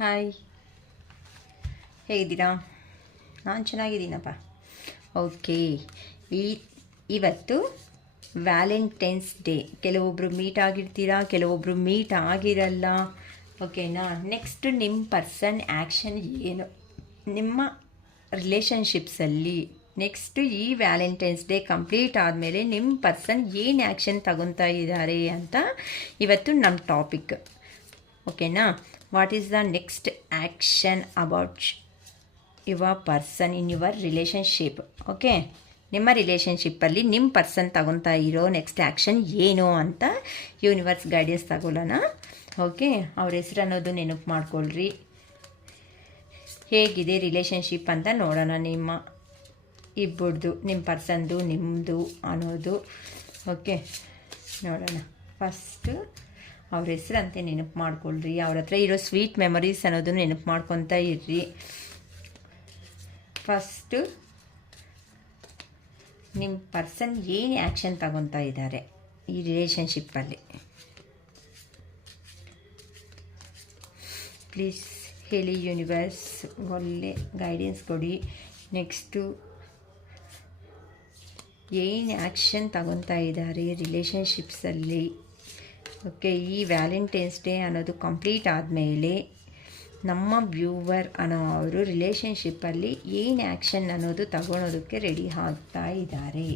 Hi, ಹೇಗಿದ್ದೀರಾ? ನಾನು ಚೆನ್ನಾಗಿದ್ದೀನಪ್ಪ. Okay, ಇವತ್ತು ವ್ಯಾಲೆಂಟೈನ್ಸ್ ಡೇ. ಕೆಲವೊಬ್ಬರು ಮೀಟ್ ಆಗಿರ್ತೀರಾ, ಕೆಲವೊಬ್ಬರು ಮೀಟ್ ಆಗಿರಲ್ಲ. ಓಕೆನಾ? ನೆಕ್ಸ್ಟ್ ನಿಮ್ಮ ಪರ್ಸನ್ ಆ್ಯಕ್ಷನ್ ಏನು ನಿಮ್ಮ ರಿಲೇಷನ್ಶಿಪ್ಸಲ್ಲಿ? ನೆಕ್ಸ್ಟು ಈ ವ್ಯಾಲೆಂಟೈನ್ಸ್ ಡೇ ಕಂಪ್ಲೀಟ್ ಆದಮೇಲೆ ನಿಮ್ಮ ಪರ್ಸನ್ ಏನು ಆ್ಯಕ್ಷನ್ ತಗೊತಾ ಇದ್ದಾರೆ ಅಂತ ಇವತ್ತು ನಮ್ಮ ಟಾಪಿಕ್. ಓಕೆನಾ? What is the next action about your person in your relationship? Okay, ನಿಮ್ಮ ರಿಲೇಷನ್ಶಿಪ್ಪಲ್ಲಿ ನಿಮ್ಮ ಪರ್ಸನ್ ತಗೊತಾ ಇರೋ ನೆಕ್ಸ್ಟ್ ಆ್ಯಕ್ಷನ್ ಏನು ಅಂತ ಯೂನಿವರ್ಸ್ ಗೈಡೆನ್ಸ್ ತಗೊಳ್ಳೋಣ. ಓಕೆ, ಅವ್ರ ಹೆಸರು ಅನ್ನೋದು ನೆನಪು ಮಾಡ್ಕೊಳ್ರಿ. ಹೇಗಿದೆ ರಿಲೇಷನ್ಶಿಪ್ ಅಂತ ನೋಡೋಣ. ನಿಮ್ಮ ಇಬ್ಬರದು, ನಿಮ್ಮ ಪರ್ಸನ್ದು, ನಿಮ್ಮದು ಅನ್ನೋದು. ಓಕೆ, ನೋಡೋಣ. ಫಸ್ಟು ಅವ್ರ ಹೆಸರಂತೆ ನೆನಪು ಮಾಡ್ಕೊಳ್ರಿ. ಅವ್ರ ಹತ್ರ ಇರೋ ಸ್ವೀಟ್ ಮೆಮೊರೀಸ್ ಅನ್ನೋದು ನೆನಪು ಮಾಡ್ಕೊತಾ ಇರ್ರಿ. ಫಸ್ಟು ನಿಮ್ಮ ಪರ್ಸನ್ ಏನು ಆ್ಯಕ್ಷನ್ ತಗೊತಾ ಇದ್ದಾರೆ ಈ ರಿಲೇಷನ್ಶಿಪ್ಪಲ್ಲಿ? ಪ್ಲೀಸ್ ಹೇಳಿ ಯೂನಿವರ್ಸ್, ಒಳ್ಳೆ ಗೈಡೆನ್ಸ್ ಕೊಡಿ. ನೆಕ್ಸ್ಟು ಏನು ಆ್ಯಕ್ಷನ್ ತಗೊತಾ ಇದ್ದಾರೆ ರಿಲೇಷನ್ಶಿಪ್ಸಲ್ಲಿ? ಓಕೆ, ಈ ವ್ಯಾಲೆಂಟೈನ್ಸ್ ಡೇ ಅನ್ನೋದು ಕಂಪ್ಲೀಟ್ ಆದಮೇಲೆ ನಮ್ಮ ವ್ಯೂವರ್ ಅನ್ನೋ ಅವರು ರಿಲೇಷನ್ಶಿಪ್ಪಲ್ಲಿ ಏನು ಆ್ಯಕ್ಷನ್ ಅನ್ನೋದು ತಗೊಳೋದಕ್ಕೆ ರೆಡಿ ಆಗ್ತಾ ಇದ್ದಾರೆ?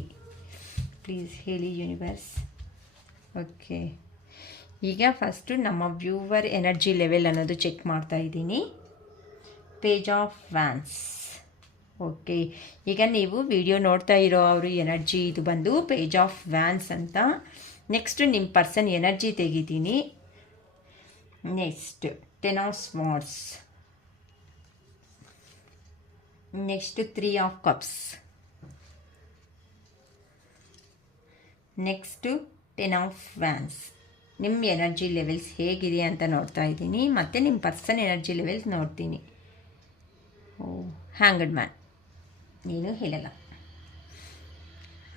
ಪ್ಲೀಸ್ ಹೇಳಿ ಯೂನಿವರ್ಸ್. ಓಕೆ, ಈಗ ಫಸ್ಟು ನಮ್ಮ ವ್ಯೂವರ್ ಎನರ್ಜಿ ಲೆವೆಲ್ ಅನ್ನೋದು ಚೆಕ್ ಮಾಡ್ತಾ ಇದ್ದೀನಿ. Page of wands. ಓಕೆ, ಈಗ ನೀವು ವಿಡಿಯೋ ನೋಡ್ತಾ ಇರೋ ಅವರು ಎನರ್ಜಿ ಇದು ಬಂದು ಪೇಜ್ ಆಫ್ ವ್ಯಾನ್ಸ್ ಅಂತ. ನೆಕ್ಸ್ಟ್ ನಿಮ್ಮ ಪರ್ಸನ್ ಎನರ್ಜಿ ತೆಗಿತೀನಿ. Next 10 of swords. Next 3 of cups. Next 10 of wands. ನಿಮ್ಮ ಎನರ್ಜಿ ಲೆವೆಲ್ಸ್ ಹೇಗಿದೆ ಅಂತ ನೋಡ್ತಾ ಇದ್ದೀನಿ. ಮತ್ತು ನಿಮ್ಮ ಪರ್ಸನ್ ಎನರ್ಜಿ ಲೆವೆಲ್ಸ್ ನೋಡ್ತೀನಿ. ಹ್ಯಾಂಗಡ್ ಮ್ಯಾನ್, ಏನು ಹೇಳಲ್ಲ.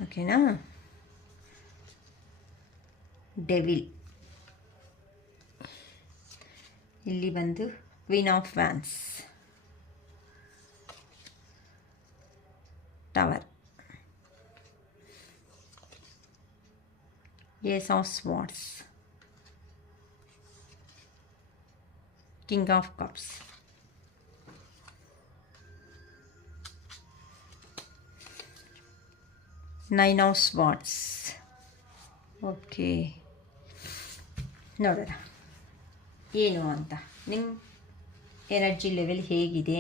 ಓಕೆನಾ? ಡೆವಿಲ್. ಇಲ್ಲಿ ಬಂದು queen of wands. Tower. Ace of swords. King of cups. Nine of swords. Okay, ನೋಡೋಣ ಏನು ಅಂತ. ನಿಮ್ಮ ಎನರ್ಜಿ ಲೆವೆಲ್ ಹೇಗಿದೆ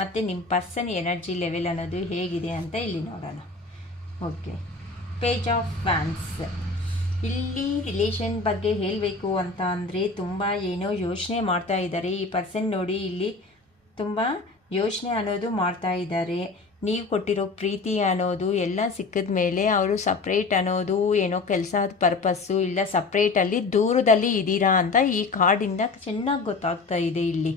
ಮತ್ತು ನಿಮ್ಮ ಪರ್ಸನ್ ಎನರ್ಜಿ ಲೆವೆಲ್ ಅನ್ನೋದು ಹೇಗಿದೆ ಅಂತ ಇಲ್ಲಿ ನೋಡೋಣ. Okay, page of wands. ಇಲ್ಲಿ ರಿಲೇಷನ್ ಬಗ್ಗೆ ಹೇಳಬೇಕು ಅಂತ ಅಂದರೆ ತುಂಬ ಏನೋ ಯೋಚನೆ ಮಾಡ್ತಾ ಇದ್ದಾರೆ ಈ ಪರ್ಸನ್. ನೋಡಿ, ಇಲ್ಲಿ ತುಂಬ ಯೋಚನೆ ಅನ್ನೋದು ಮಾಡ್ತಾ ಇದ್ದಾರೆ. ನೀವು ಕೊಟ್ಟಿರೋ ಪ್ರೀತಿ ಅನ್ನೋದು ಎಲ್ಲ ಸಿಕ್ಕಿದ ಮೇಲೆ ಅವರು ಸಪ್ರೇಟ್ ಅನ್ನೋದು ಏನೋ ಕೆಲಸದ ಪರ್ಪಸ್ಸು ಇಲ್ಲ, ಸಪ್ರೇಟಲ್ಲಿ ದೂರದಲ್ಲಿ ಇದ್ದೀರಾ ಅಂತ ಈ ಕಾರ್ಡಿಂದ ಚೆನ್ನಾಗಿ ಗೊತ್ತಾಗ್ತಾ ಇದೆ ಇಲ್ಲಿ.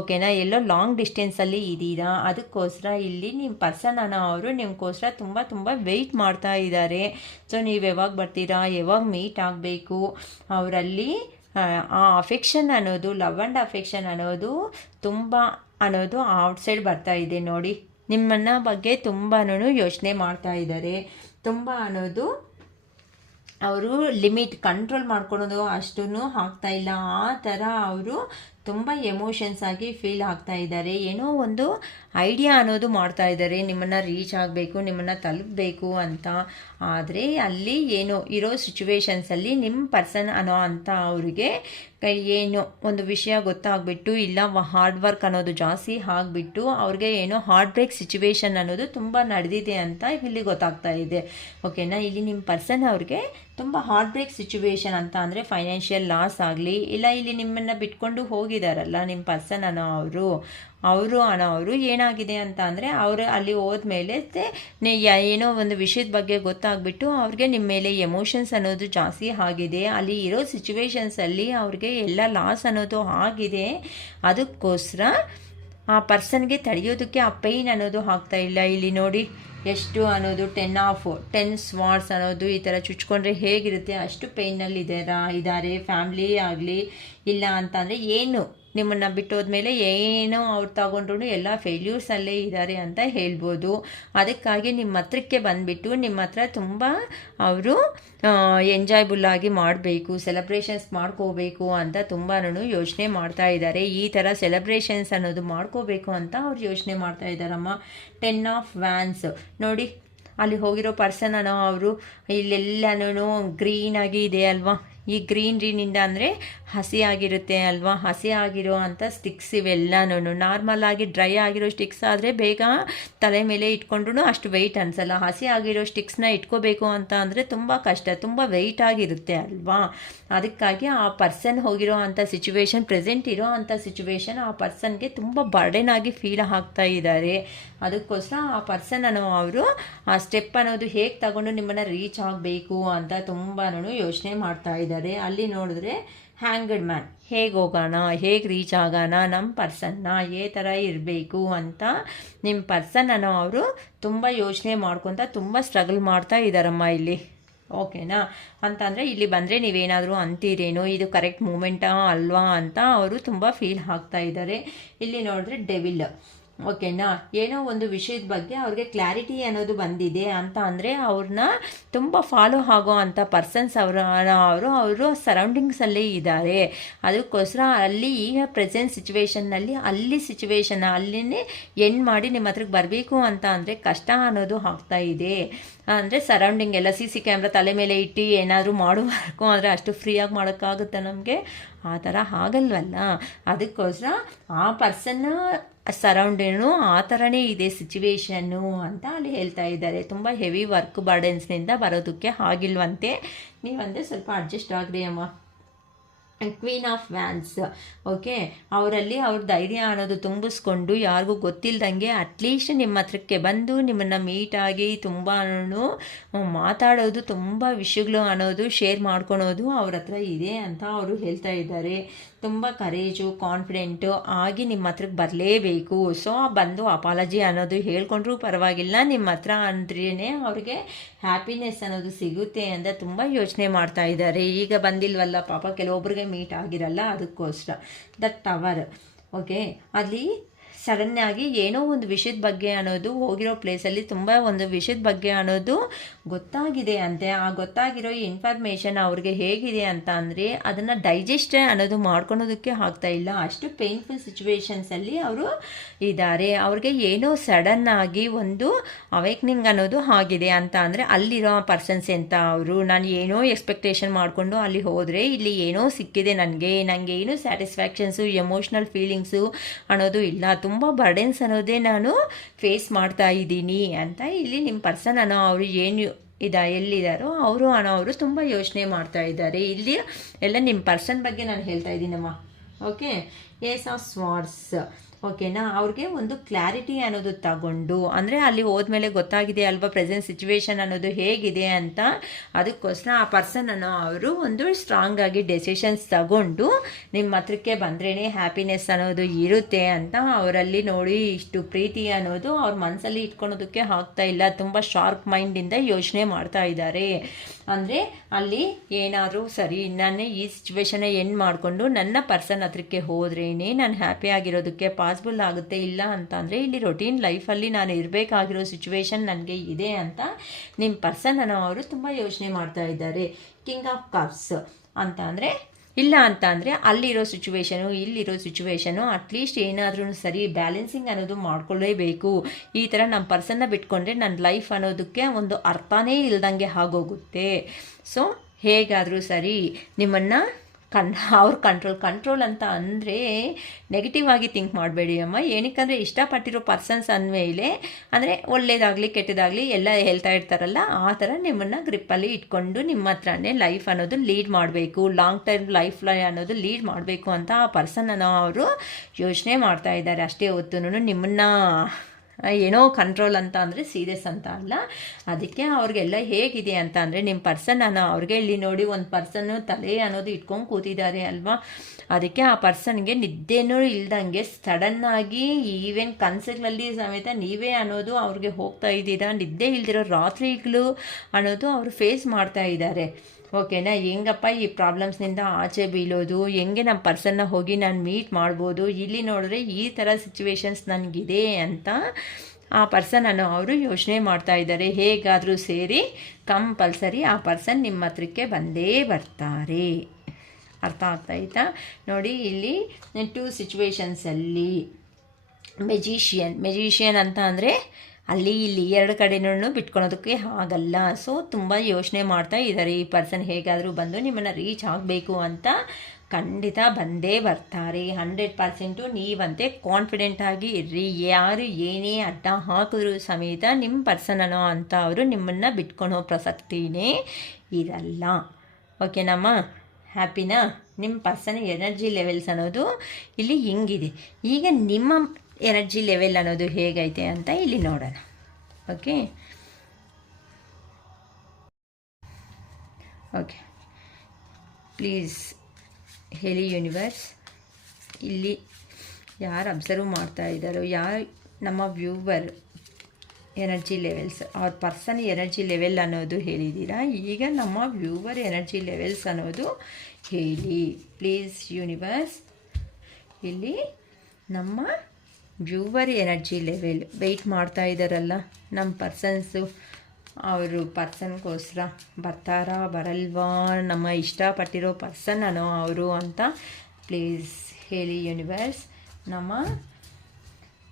ಓಕೆನಾ? ಎಲ್ಲೋ ಲಾಂಗ್ ಡಿಸ್ಟೆನ್ಸಲ್ಲಿ ಇದ್ದೀರಾ. ಅದಕ್ಕೋಸ್ಕರ ಇಲ್ಲಿ ನಿಮ್ಮ ಪರ್ಸನ್ ಅನ್ನೋ ಅವರು ನಿಮಗೋಸ್ಕರ ತುಂಬ ವೆಯ್ಟ್ ಮಾಡ್ತಾ ಇದ್ದಾರೆ. ಸೊ ನೀವು ಯಾವಾಗ ಬರ್ತೀರಾ, ಯಾವಾಗ ಮೀಟ್ ಆಗಬೇಕು, ಅವರಲ್ಲಿ ಆ ಅಫೆಕ್ಷನ್ ಅನ್ನೋದು, ಲವ್ ಆ್ಯಂಡ್ ಅಫೆಕ್ಷನ್ ಅನ್ನೋದು ತುಂಬ ಅನ್ನೋದು ಔಟ್ಸೈಡ್ ಬರ್ತಾ ಇದೆ. ನೋಡಿ, ನಿಮ್ಮನ್ನ ಬಗ್ಗೆ ತುಂಬಾ ಯೋಚನೆ ಮಾಡ್ತಾ ಇದ್ದಾರೆ. ತುಂಬ ಅನ್ನೋದು ಅವರು ಲಿಮಿಟ್ ಕಂಟ್ರೋಲ್ ಮಾಡ್ಕೊಳೋದು ಅಷ್ಟೂ ಆಗ್ತಾ ಇಲ್ಲ. ಆ ಥರ ಅವರು ತುಂಬ ಎಮೋಷನ್ಸ್ ಆಗಿ ಫೀಲ್ ಆಗ್ತಾ ಇದ್ದಾರೆ. ಏನೋ ಒಂದು ಐಡಿಯಾ ಅನ್ನೋದು ಮಾಡ್ತಾ ಇದ್ದಾರೆ, ನಿಮ್ಮನ್ನು ರೀಚ್ ಆಗಬೇಕು, ನಿಮ್ಮನ್ನು ತಲುಪಬೇಕು ಅಂತ. ಆದರೆ ಅಲ್ಲಿ ಏನೋ ಇರೋ ಸಿಚುವೇಶನ್ಸಲ್ಲಿ ನಿಮ್ಮ ಪರ್ಸನ್ ಅನ್ನೋ ಅಂತ ಅವರಿಗೆ ಏನೋ ಒಂದು ವಿಷಯ ಗೊತ್ತಾಗ್ಬಿಟ್ಟು, ಇಲ್ಲ ಹಾರ್ಡ್ ವರ್ಕ್ ಅನ್ನೋದು ಜಾಸ್ತಿ ಆಗಿಬಿಟ್ಟು ಅವ್ರಿಗೆ ಏನೋ ಹಾರ್ಟ್ ಬ್ರೇಕ್ ಸಿಚುವೇಶನ್ ಅನ್ನೋದು ತುಂಬ ನಡೆದಿದೆ ಅಂತ ಇಲ್ಲಿ ಗೊತ್ತಾಗ್ತಾ ಇದೆ. ಓಕೆನಾ? ಇಲ್ಲಿ ನಿಮ್ಮ ಪರ್ಸನ್ ಅವ್ರಿಗೆ ತುಂಬ ಹಾರ್ಟ್ ಬ್ರೇಕ್ ಸಿಚುವೇಶನ್ ಅಂತ ಅಂದರೆ ಫೈನಾನ್ಷಿಯಲ್ ಲಾಸ್ ಆಗಲಿ, ಇಲ್ಲ ಇಲ್ಲಿ ನಿಮ್ಮನ್ನು ಬಿಟ್ಕೊಂಡು ಹೋಗಿದಾರಲ್ಲ ನಿಮ್ಮ ಪರ್ಸನ್ ಅನ್ನೋ ಅವರು ಏನಾಗಿದೆ ಅಂತ ಅಂದರೆ ಅವರು ಅಲ್ಲಿ ಹೋದ್ಮೇಲೆ ಏನೋ ಒಂದು ವಿಷಯದ ಬಗ್ಗೆ ಗೊತ್ತಾಗ್ಬಿಟ್ಟು ಅವ್ರಿಗೆ ನಿಮ್ಮ ಮೇಲೆ ಎಮೋಷನ್ಸ್ ಅನ್ನೋದು ಜಾಸ್ತಿ ಆಗಿದೆ. ಅಲ್ಲಿ ಇರೋ ಸಿಚುವೇಶನ್ಸಲ್ಲಿ ಅವ್ರಿಗೆ ಎಲ್ಲ ಲಾಸ್ ಅನ್ನೋದು ಆಗಿದೆ. ಅದಕ್ಕೋಸ್ಕರ ಆ ಪರ್ಸನ್ಗೆ ತಡೆಯೋದಕ್ಕೆ ಆ ಪೈನ್ ಅನ್ನೋದು ಆಗ್ತಾ ಇಲ್ಲ. ಇಲ್ಲಿ ನೋಡಿ ಎಷ್ಟು ಅನ್ನೋದು 10 ಸ್ವಾರ್ಡ್ಸ್ ಅನ್ನೋದು ಈ ಥರ ಚುಚ್ಕೊಂಡ್ರೆ ಹೇಗಿರುತ್ತೆ ಅಷ್ಟು ಪೇಯ್ನಲ್ಲಿ ಇದ್ದಾರೆ. ಫ್ಯಾಮ್ಲಿ ಆಗಲಿ ಇಲ್ಲ ಅಂತಂದರೆ ಏನು ನಿಮ್ಮನ್ನು ಬಿಟ್ಟೋದ್ಮೇಲೆ ಏನೋ ಅವ್ರು ತಗೊಂಡ್ರು ಎಲ್ಲ ಫೇಲ್ಯೂರ್ಸಲ್ಲೇ ಇದ್ದಾರೆ ಅಂತ ಹೇಳ್ಬೋದು. ಅದಕ್ಕಾಗಿ ನಿಮ್ಮ ಹತ್ರಕ್ಕೆ ಬಂದುಬಿಟ್ಟು ನಿಮ್ಮ ಹತ್ರ ತುಂಬ ಅವರು ಎಂಜಾಯ್ಬುಲ್ಲಾಗಿ ಮಾಡಬೇಕು, ಸೆಲೆಬ್ರೇಷನ್ಸ್ ಮಾಡ್ಕೋಬೇಕು ಅಂತ ತುಂಬಾ ಯೋಚನೆ ಮಾಡ್ತಾ ಇದ್ದಾರೆ. ಈ ಥರ ಸೆಲೆಬ್ರೇಷನ್ಸ್ ಅನ್ನೋದು ಮಾಡ್ಕೋಬೇಕು ಅಂತ ಅವ್ರು ಯೋಚನೆ ಮಾಡ್ತಾ ಇದ್ದಾರಮ್ಮ. 10 ಆಫ್ ವ್ಯಾನ್ಸ್ ನೋಡಿ, ಅಲ್ಲಿ ಹೋಗಿರೋ ಪರ್ಸನ್ ಅನ್ನೋ ಅವರು ಇಲ್ಲೆಲ್ಲನೂ ಗ್ರೀನಾಗಿ ಇದೆ ಅಲ್ವಾ. ಈ ಗ್ರೀನ್ರಿನಿಂದ ಅಂದರೆ ಹಸಿ ಆಗಿರುತ್ತೆ ಅಲ್ವಾ, ಹಸಿ ಆಗಿರೋ ಅಂಥ ಸ್ಟಿಕ್ಸ್ ಇವೆಲ್ಲನೂ ನಾರ್ಮಲ್ ಆಗಿ ಡ್ರೈ ಆಗಿರೋ ಸ್ಟಿಕ್ಸ್ ಆದರೆ ಬೇಗ ತಲೆ ಮೇಲೆ ಇಟ್ಕೊಂಡ್ರೂ ಅಷ್ಟು ವೆಯ್ಟ್ ಅನಿಸಲ್ಲ. ಹಸಿ ಆಗಿರೋ ಸ್ಟಿಕ್ಸ್ನ ಇಟ್ಕೋಬೇಕು ಅಂತ ಅಂದರೆ ತುಂಬ ಕಷ್ಟ, ತುಂಬ ವೆಯ್ಟ್ ಆಗಿರುತ್ತೆ ಅಲ್ವಾ. ಅದಕ್ಕಾಗಿ ಆ ಪರ್ಸನ್ ಹೋಗಿರೋ ಅಂಥ ಸಿಚುವೇಶನ್, ಪ್ರೆಸೆಂಟ್ ಇರೋ ಅಂಥ ಸಿಚುವೇಶನ್ ಆ ಪರ್ಸನ್ಗೆ ತುಂಬ ಬರ್ಡನ್ ಆಗಿ ಫೀಲ್ ಆಗ್ತಾ ಇದ್ದಾರೆ. ಅದಕ್ಕೋಸ್ಕರ ಆ ಪರ್ಸನ್ ಅನ್ನೋ ಅವರು ಆ ಸ್ಟೆಪ್ ಅನ್ನೋದು ಹೇಗೆ ತಗೊಂಡು ನಿಮ್ಮನ್ನು ರೀಚ್ ಆಗಬೇಕು ಅಂತ ತುಂಬಾ ಯೋಚನೆ ಮಾಡ್ತಾ ಇದ್ದಾರೆ. ಅಲ್ಲಿ ನೋಡಿದ್ರೆ ಹ್ಯಾಂಗಡ್ ಮ್ಯಾನ್, ಹೇಗೆ ಹೋಗೋಣ, ಹೇಗೆ ರೀಚ್ ಆಗೋಣ, ನಮ್ಮ ಪರ್ಸನ್ನ ಏ ಥರ ಇರಬೇಕು ಅಂತ ನಿಮ್ಮ ಪರ್ಸನ್ ಅನ್ನೋ ಅವರು ತುಂಬ ಯೋಚನೆ ಮಾಡ್ಕೊತ ತುಂಬ ಸ್ಟ್ರಗಲ್ ಮಾಡ್ತಾ ಇದ್ದಾರಮ್ಮ ಇಲ್ಲಿ. ಓಕೆನಾ? ಅಂತಂದರೆ ಇಲ್ಲಿ ಬಂದರೆ ನೀವೇನಾದರೂ ಅಂತೀರೇನೋ, ಇದು ಕರೆಕ್ಟ್ ಮೂಮೆಂಟಾ ಅಲ್ವಾ ಅಂತ ಅವರು ತುಂಬ ಫೀಲ್ ಆಗ್ತಾ ಇದ್ದಾರೆ. ಇಲ್ಲಿ ನೋಡಿದ್ರೆ ಡೆವಿಲ್. ಓಕೆನಾ? ಏನೋ ಒಂದು ವಿಷಯದ ಬಗ್ಗೆ ಅವ್ರಿಗೆ ಕ್ಲಾರಿಟಿ ಅನ್ನೋದು ಬಂದಿದೆ ಅಂತ ಅಂದರೆ ಅವ್ರನ್ನ ತುಂಬ ಫಾಲೋ ಆಗೋ ಅಂಥ ಪರ್ಸನ್ಸ್ ಅವರು ಸರೌಂಡಿಂಗ್ಸಲ್ಲೇ ಇದ್ದಾರೆ. ಅದಕ್ಕೋಸ್ಕರ ಅಲ್ಲಿ ಈಗ ಪ್ರೆಸೆಂಟ್ ಸಿಚುವೇಷನ್ನಲ್ಲಿ ಅಲ್ಲಿನೇ ಎಂಡ್ ಮಾಡಿ ನಿಮ್ಮ ಹತ್ರಕ್ಕೆ ಬರಬೇಕು ಅಂತ ಅಂದರೆ ಕಷ್ಟ ಅನ್ನೋದು ಆಗ್ತಾ ಇದೆ. ಅಂದರೆ ಸರೌಂಡಿಂಗ್ ಎಲ್ಲ CC ಕ್ಯಾಮ್ರಾ ತಲೆ ಮೇಲೆ ಇಟ್ಟು ಏನಾದರೂ ಮಾಡುವವರೆಗೂ ಅಂದರೆ ಅಷ್ಟು ಫ್ರೀಯಾಗಿ ಮಾಡೋಕ್ಕಾಗುತ್ತೆ ನಮಗೆ? ಆ ಥರ ಆಗಲ್ವಲ್ಲ. ಅದಕ್ಕೋಸ್ಕರ ಆ ಪರ್ಸನ್ನ ಸರೌಂಡಿಂಗು ಆ ಥರನೇ ಇದೆ ಸಿಚುವೇಶನ್ನು ಅಂತ ಅಲ್ಲಿ ಹೇಳ್ತಾ ಇದ್ದಾರೆ. ತುಂಬ ಹೆವಿ ವರ್ಕ್ ಬರ್ಡನ್ಸ್ನಿಂದ ಬರೋದಕ್ಕೆ ಆಗಿಲ್ವಂತೆ. ನೀವಂದರೆ ಸ್ವಲ್ಪ ಅಡ್ಜಸ್ಟ್ ಆಗ್ರಿ ಅಮ್ಮ. Queen of wands. ಓಕೆ, ಅವರಲ್ಲಿ ಅವ್ರ ಧೈರ್ಯ ಅನ್ನೋದು ತುಂಬಿಸ್ಕೊಂಡು ಯಾರಿಗೂ ಗೊತ್ತಿಲ್ಲದಂಗೆ ಅಟ್ಲೀಸ್ಟ್ ನಿಮ್ಮ ಹತ್ರಕ್ಕೆ ಬಂದು ನಿಮ್ಮನ್ನು ಮೀಟಾಗಿ ತುಂಬಾ ಮಾತಾಡೋದು, ತುಂಬ ವಿಷಯಗಳು ಅನ್ನೋದು ಶೇರ್ ಮಾಡ್ಕೊಳೋದು ಅವ್ರ ಹತ್ರ ಇದೆ ಅಂತ ಅವರು ಹೇಳ್ತಾ ಇದ್ದಾರೆ. ತುಂಬ ಕರೇಜು, ಕಾನ್ಫಿಡೆಂಟು ಆಗಿ ನಿಮ್ಮ ಹತ್ರಕ್ಕೆ ಬರಲೇಬೇಕು. ಸೊ ಬಂದು ಅಪಾಲಜಿ ಅನ್ನೋದು ಹೇಳ್ಕೊಂಡ್ರೂ ಪರವಾಗಿಲ್ಲ, ನಿಮ್ಮ ಹತ್ರ ಅಂದ್ರೇ ಅವ್ರಿಗೆ ಹ್ಯಾಪಿನೆಸ್ ಅನ್ನೋದು ಸಿಗುತ್ತೆ ಅಂತ ತುಂಬ ಯೋಚನೆ ಮಾಡ್ತಾ ಇದ್ದಾರೆ. ಈಗ ಬಂದಿಲ್ವಲ್ಲ ಪಾಪ, ಕೆಲವೊಬ್ರಿಗೆ ಮೀಟ್ ಆಗಿರಲ್ಲ, ಅದಕ್ಕೋಸ್ಕರ ದ ಟವರ್. ಓಕೆ, ಅಲ್ಲಿ ಸಡನ್ನಾಗಿ ಏನೋ ಒಂದು ವಿಷಯದ ಬಗ್ಗೆ ಅನ್ನೋದು ಹೋಗಿರೋ ಪ್ಲೇಸಲ್ಲಿ ತುಂಬ ಒಂದು ವಿಷಯದ ಬಗ್ಗೆ ಅನ್ನೋದು ಗೊತ್ತಾಗಿದೆ ಅಂತೆ. ಆ ಗೊತ್ತಾಗಿರೋ ಇನ್ಫಾರ್ಮೇಷನ್ ಅವ್ರಿಗೆ ಹೇಗಿದೆ ಅಂತ ಅಂದರೆ ಅದನ್ನು ಡೈಜೆಸ್ಟ್ ಅನ್ನೋದು ಮಾಡ್ಕೊಳೋದಕ್ಕೆ ಆಗ್ತಾ ಇಲ್ಲ, ಅಷ್ಟು ಪೇನ್ಫುಲ್ ಸಿಚುವೇಶನ್ಸಲ್ಲಿ ಅವರು ಇದ್ದಾರೆ. ಅವ್ರಿಗೆ ಏನೋ ಸಡನ್ನಾಗಿ ಒಂದು ಅವೇಕ್ನಿಂಗ್ ಅನ್ನೋದು ಆಗಿದೆ ಅಂತ ಅಂದರೆ ಅಲ್ಲಿರೋ ಪರ್ಸನ್ಸ್ ಅಂತ ಅವರು, ನಾನು ಏನೋ ಎಕ್ಸ್ಪೆಕ್ಟೇಷನ್ ಮಾಡಿಕೊಂಡು ಅಲ್ಲಿ ಹೋದರೆ ಇಲ್ಲಿ ಏನೋ ಸಿಕ್ಕಿದೆ ನನಗೆ ಏನೂ ಸ್ಯಾಟಿಸ್ಫ್ಯಾಕ್ಷನ್ಸು, ಎಮೋಷ್ನಲ್ ಫೀಲಿಂಗ್ಸು ಅನ್ನೋದು ಇಲ್ಲ, ತುಂಬ ಬರ್ಡೆನ್ಸ್ ಅನ್ನೋದೇ ನಾನು ಫೇಸ್ ಮಾಡ್ತಾ ಇದ್ದೀನಿ ಅಂತ ಇಲ್ಲಿ ನಿಮ್ಮ ಪರ್ಸನ್ ಅನ್ನೋ ಅವರು ಏನು ಎಲ್ಲಿದ್ದಾರೋ ಅವರು ತುಂಬ ಯೋಚನೆ ಮಾಡ್ತಾ ಇದ್ದಾರೆ. ಇಲ್ಲಿ ಎಲ್ಲ ನಿಮ್ಮ ಪರ್ಸನ್ ಬಗ್ಗೆ ನಾನು ಹೇಳ್ತಾ ಇದ್ದೀನಮ್ಮ. Okay, Ace of ಸ್ವಾರ್ಡ್ಸ್. ಓಕೆನಾ? ಅವ್ರಿಗೆ ಒಂದು ಕ್ಲಾರಿಟಿ ಅನ್ನೋದು ತಗೊಂಡು, ಅಂದರೆ ಅಲ್ಲಿ ಹೋದ್ಮೇಲೆ ಗೊತ್ತಾಗಿದೆ ಅಲ್ವಾ ಪ್ರೆಸೆಂಟ್ ಸಿಚುವೇಶನ್ ಅನ್ನೋದು ಹೇಗಿದೆ ಅಂತ, ಅದಕ್ಕೋಸ್ಕರ ಆ ಪರ್ಸನ್ ಅನ್ನೋ ಅವರು ಒಂದು ಸ್ಟ್ರಾಂಗ್ ಆಗಿ ಡೆಸಿಷನ್ಸ್ ತಗೊಂಡು ನಿಮ್ಮ ಹತ್ರಕ್ಕೆ ಬಂದ್ರೇ ಹ್ಯಾಪಿನೆಸ್ ಅನ್ನೋದು ಇರುತ್ತೆ ಅಂತ ಅವರಲ್ಲಿ ನೋಡಿ ಇಷ್ಟು ಪ್ರೀತಿ ಅನ್ನೋದು ಅವ್ರ ಮನಸ್ಸಲ್ಲಿ ಇಟ್ಕೊಳೋದಕ್ಕೆ ಆಗ್ತಾ ಇಲ್ಲ. ತುಂಬ ಶಾರ್ಪ್ ಮೈಂಡಿಂದ ಯೋಚನೆ ಮಾಡ್ತಾ ಇದ್ದಾರೆ. ಅಂದರೆ ಅಲ್ಲಿ ಏನಾದರೂ ಸರಿ ನಾನು ಈ ಸಿಚುವೇಶನ್ನ ಎಂಡ್ ಮಾಡಿಕೊಂಡು ನನ್ನ ಪರ್ಸನ್ ಹತ್ರಕ್ಕೆ ಹೋದ್ರೇ ನಾನು ಹ್ಯಾಪಿ ಆಗಿರೋದಕ್ಕೆ ಪಾಸಿಬಲ್ ಆಗುತ್ತೆ. ಇಲ್ಲ ಅಂತ ಅಂದರೆ ಇಲ್ಲಿ ರೊಟೀನ್ ಲೈಫಲ್ಲಿ ನಾನು ಇರಬೇಕಾಗಿರೋ ಸಿಚುವೇಶನ್ ನನಗೆ ಇದೆ ಅಂತ ನಿಮ್ಮ ಪರ್ಸನ್ ಅನ್ನೋ ಅವರು ತುಂಬ ಯೋಚನೆ ಮಾಡ್ತಾ ಇದ್ದಾರೆ. ಕಿಂಗ್ ಆಫ್ ಕಪ್ಸ್ ಅಂತ ಅಂದರೆ ಇಲ್ಲ ಅಂತ ಅಂದರೆ ಅಲ್ಲಿರೋ ಇಲ್ಲಿರೋ ಸಿಚುವೇಶನು ಅಟ್ಲೀಸ್ಟ್ ಏನಾದ್ರೂ ಸರಿ ಬ್ಯಾಲೆನ್ಸಿಂಗ್ ಅನ್ನೋದು ಮಾಡ್ಕೊಳ್ಳೇಬೇಕು. ಈ ಥರ ನಮ್ಮ ಪರ್ಸನ್ನ ಬಿಟ್ಕೊಂಡ್ರೆ ನನ್ನ ಲೈಫ್ ಅನ್ನೋದಕ್ಕೆ ಒಂದು ಅರ್ಥನೇ ಇಲ್ದಂಗೆ ಆಗೋಗುತ್ತೆ. ಸೊ ಹೇಗಾದರೂ ಸರಿ ನಿಮ್ಮನ್ನು ಅವ್ರ ಕಂಟ್ರೋಲ್ ಅಂತ ಅಂದರೆ ನೆಗೆಟಿವ್ ಆಗಿ ಥಿಂಕ್ ಮಾಡಬೇಡಿ ಅಮ್ಮ. ಏನಕ್ಕಂದರೆ ಇಷ್ಟಪಟ್ಟಿರೋ ಪರ್ಸನ್ಸ್ ಅಂದಮೇಲೆ ಅಂದರೆ ಒಳ್ಳೇದಾಗಲಿ ಕೆಟ್ಟದಾಗಲಿ ಎಲ್ಲ ಹೇಳ್ತಾ ಇರ್ತಾರಲ್ಲ, ಆ ಥರ ನಿಮ್ಮನ್ನು ಗ್ರಿಪ್ಪಲ್ಲಿ ಇಟ್ಕೊಂಡು ನಿಮ್ಮ ಹತ್ರನೇ ಲೈಫ್ ಅನ್ನೋದು ಲೀಡ್ ಮಾಡಬೇಕು, ಲಾಂಗ್ ಟರ್ಮ್ ಲೈಫ್ ಅನ್ನೋದು ಲೀಡ್ ಮಾಡಬೇಕು ಅಂತ ಆ ಪರ್ಸನ್ ಅನ್ನೋ ಅವರು ಯೋಚನೆ ಮಾಡ್ತಾ ಇದ್ದಾರೆ. ಅಷ್ಟೇ ಹೊತ್ತು ನಿಮ್ಮನ್ನು ಏನೋ ಕಂಟ್ರೋಲ್ ಅಂತ ಅಂದರೆ ಸೀರಿಯಸ್ ಅಂತ ಅಲ್ಲ. ಅದಕ್ಕೆ ಅವ್ರಿಗೆಲ್ಲ ಹೇಗಿದೆ ಅಂತ ಅಂದರೆ ನಿಮ್ಮ ಪರ್ಸನ್ ಅವ್ರಿಗೆ ಇಲ್ಲಿ ನೋಡಿ ಒಂದು ಪರ್ಸನ್ನು ತಲೆ ಅನ್ನೋದು ಇಟ್ಕೊಂಡು ಕೂತಿದ್ದಾರೆ ಅಲ್ವಾ. ಅದಕ್ಕೆ ಆ ಪರ್ಸನ್ಗೆ ನಿದ್ದೆನೂ ಇಲ್ದಂಗೆ ಸಡನ್ನಾಗಿ ಈವನ್ ಕನಸುಗಳಲ್ಲಿ ಸಮೇತ ನೀವೇ ಅನ್ನೋದು ಅವ್ರಿಗೆ ಹೋಗ್ತಾ ಇದ್ದೀರಾ. ನಿದ್ದೆ ಇಲ್ದಿರೋ ರಾತ್ರಿಗಳು ಅನ್ನೋದು ಅವರು ಫೇಸ್ ಮಾಡ್ತಾ ಇದ್ದಾರೆ. ಓಕೆನಾ. ಹೆಂಗಪ್ಪ ಈ ಪ್ರಾಬ್ಲಮ್ಸ್ನಿಂದ ಆಚೆ ಬೀಳೋದು, ಹೆಂಗೆ ನಮ್ಮ ಪರ್ಸನ್ನ ಹೋಗಿ ನಾನು ಮೀಟ್ ಮಾಡ್ಬೋದು, ಇಲ್ಲಿ ನೋಡಿದ್ರೆ ಈ ಥರ ಸಿಚುವೇಶನ್ಸ್ ನನಗಿದೆ ಅಂತ ಆ ಪರ್ಸನ್ ಅವರು ಯೋಚನೆ ಮಾಡ್ತಾ ಇದ್ದಾರೆ. ಹೇಗಾದರೂ ಸೇರಿ ಕಂಪಲ್ಸರಿ ಆ ಪರ್ಸನ್ ನಿಮ್ಮ ಹತ್ರಕ್ಕೆ ಬಂದೇ ಬರ್ತಾರೆ. ಅರ್ಥ ಆಗ್ತಾಯಿತಾ ನೋಡಿ. ಇಲ್ಲಿ 2 ಸಿಚುವೇಶನ್ಸಲ್ಲಿ ಮೆಜಿಷಿಯನ್ ಅಂತ ಅಂದರೆ ಅಲ್ಲಿ ಇಲ್ಲಿ 2 ಕಡೆನೂ ಬಿಟ್ಕೊಳೋದಕ್ಕೆ ಆಗಲ್ಲ. ಸೊ ತುಂಬ ಯೋಚನೆ ಮಾಡ್ತಾ ಇದ್ದಾರೆ. ಈ ಪರ್ಸನ್ ಹೇಗಾದರೂ ಬಂದು ನಿಮ್ಮನ್ನು ರೀಚ್ ಆಗಬೇಕು ಅಂತ ಖಂಡಿತ ಬಂದೇ ಬರ್ತಾರೆ. 100% ನೀವಂತೆ ಕಾನ್ಫಿಡೆಂಟಾಗಿ ಇರ್ರಿ. ಯಾರು ಏನೇ ಅಡ್ಡ ಹಾಕಿದ್ರು ಸಮೇತ ನಿಮ್ಮ ಪರ್ಸನ್ ಅಂತ ಅವರು ನಿಮ್ಮನ್ನು ಬಿಟ್ಕೊಳೋ ಪ್ರಸಕ್ತಿನೇ ಇರಲ್ಲ. ಓಕೆನಮ್ಮ, ಹ್ಯಾಪಿನಾ? ನಿಮ್ಮ ಪರ್ಸನ್ ಎನರ್ಜಿ ಲೆವೆಲ್ಸ್ ಅನ್ನೋದು ಇಲ್ಲಿ ಹಿಂಗಿದೆ. ಈಗ ನಿಮ್ಮ ಎನರ್ಜಿ ಲೆವೆಲ್ ಅನ್ನೋದು ಹೇಗೈತೆ ಅಂತ ಇಲ್ಲಿ ನೋಡೋಣ. ಓಕೆ ಓಕೆ ಪ್ಲೀಸ್ ಹೇಳಿ ಯೂನಿವರ್ಸ್. ಇಲ್ಲಿ ಯಾರು ಅಬ್ಸರ್ವ್ ಮಾಡ್ತಾ ಇದ್ದಾರೋ, ಯಾರು ನಮ್ಮ ವ್ಯೂವರ್ ಎನರ್ಜಿ ಲೆವೆಲ್ಸ್, ಅವ್ರ ಪರ್ಸನ್ ಎನರ್ಜಿ ಲೆವೆಲ್ ಅನ್ನೋದು ಹೇಳಿದ್ದೀರಾ. ಈಗ ನಮ್ಮ ವ್ಯೂವರ್ ಎನರ್ಜಿ ಲೆವೆಲ್ಸ್ ಅನ್ನೋದು ಹೇಳಿ ಪ್ಲೀಸ್ ಯೂನಿವರ್ಸ್. ಇಲ್ಲಿ ನಮ್ಮ ವ್ಯೂವರ್ ಎನರ್ಜಿ ಲೆವೆಲ್ ವೆಯ್ಟ್ ಮಾಡ್ತಾ ಇದ್ದಾರಲ್ಲ ನಮ್ಮ ಪರ್ಸನ್ಸು, ಅವರು ಪರ್ಸನ್ಗೋಸ್ಕರ ಬರ್ತಾರಾ ಬರಲ್ವಾ, ನಮ್ಮ ಇಷ್ಟಪಟ್ಟಿರೋ ಪರ್ಸನ್ ಅನ್ನೋ ಅವರು ಅಂತ ಪ್ಲೀಸ್ ಹೇಳಿ ಯೂನಿವರ್ಸ್. ನಮ್ಮ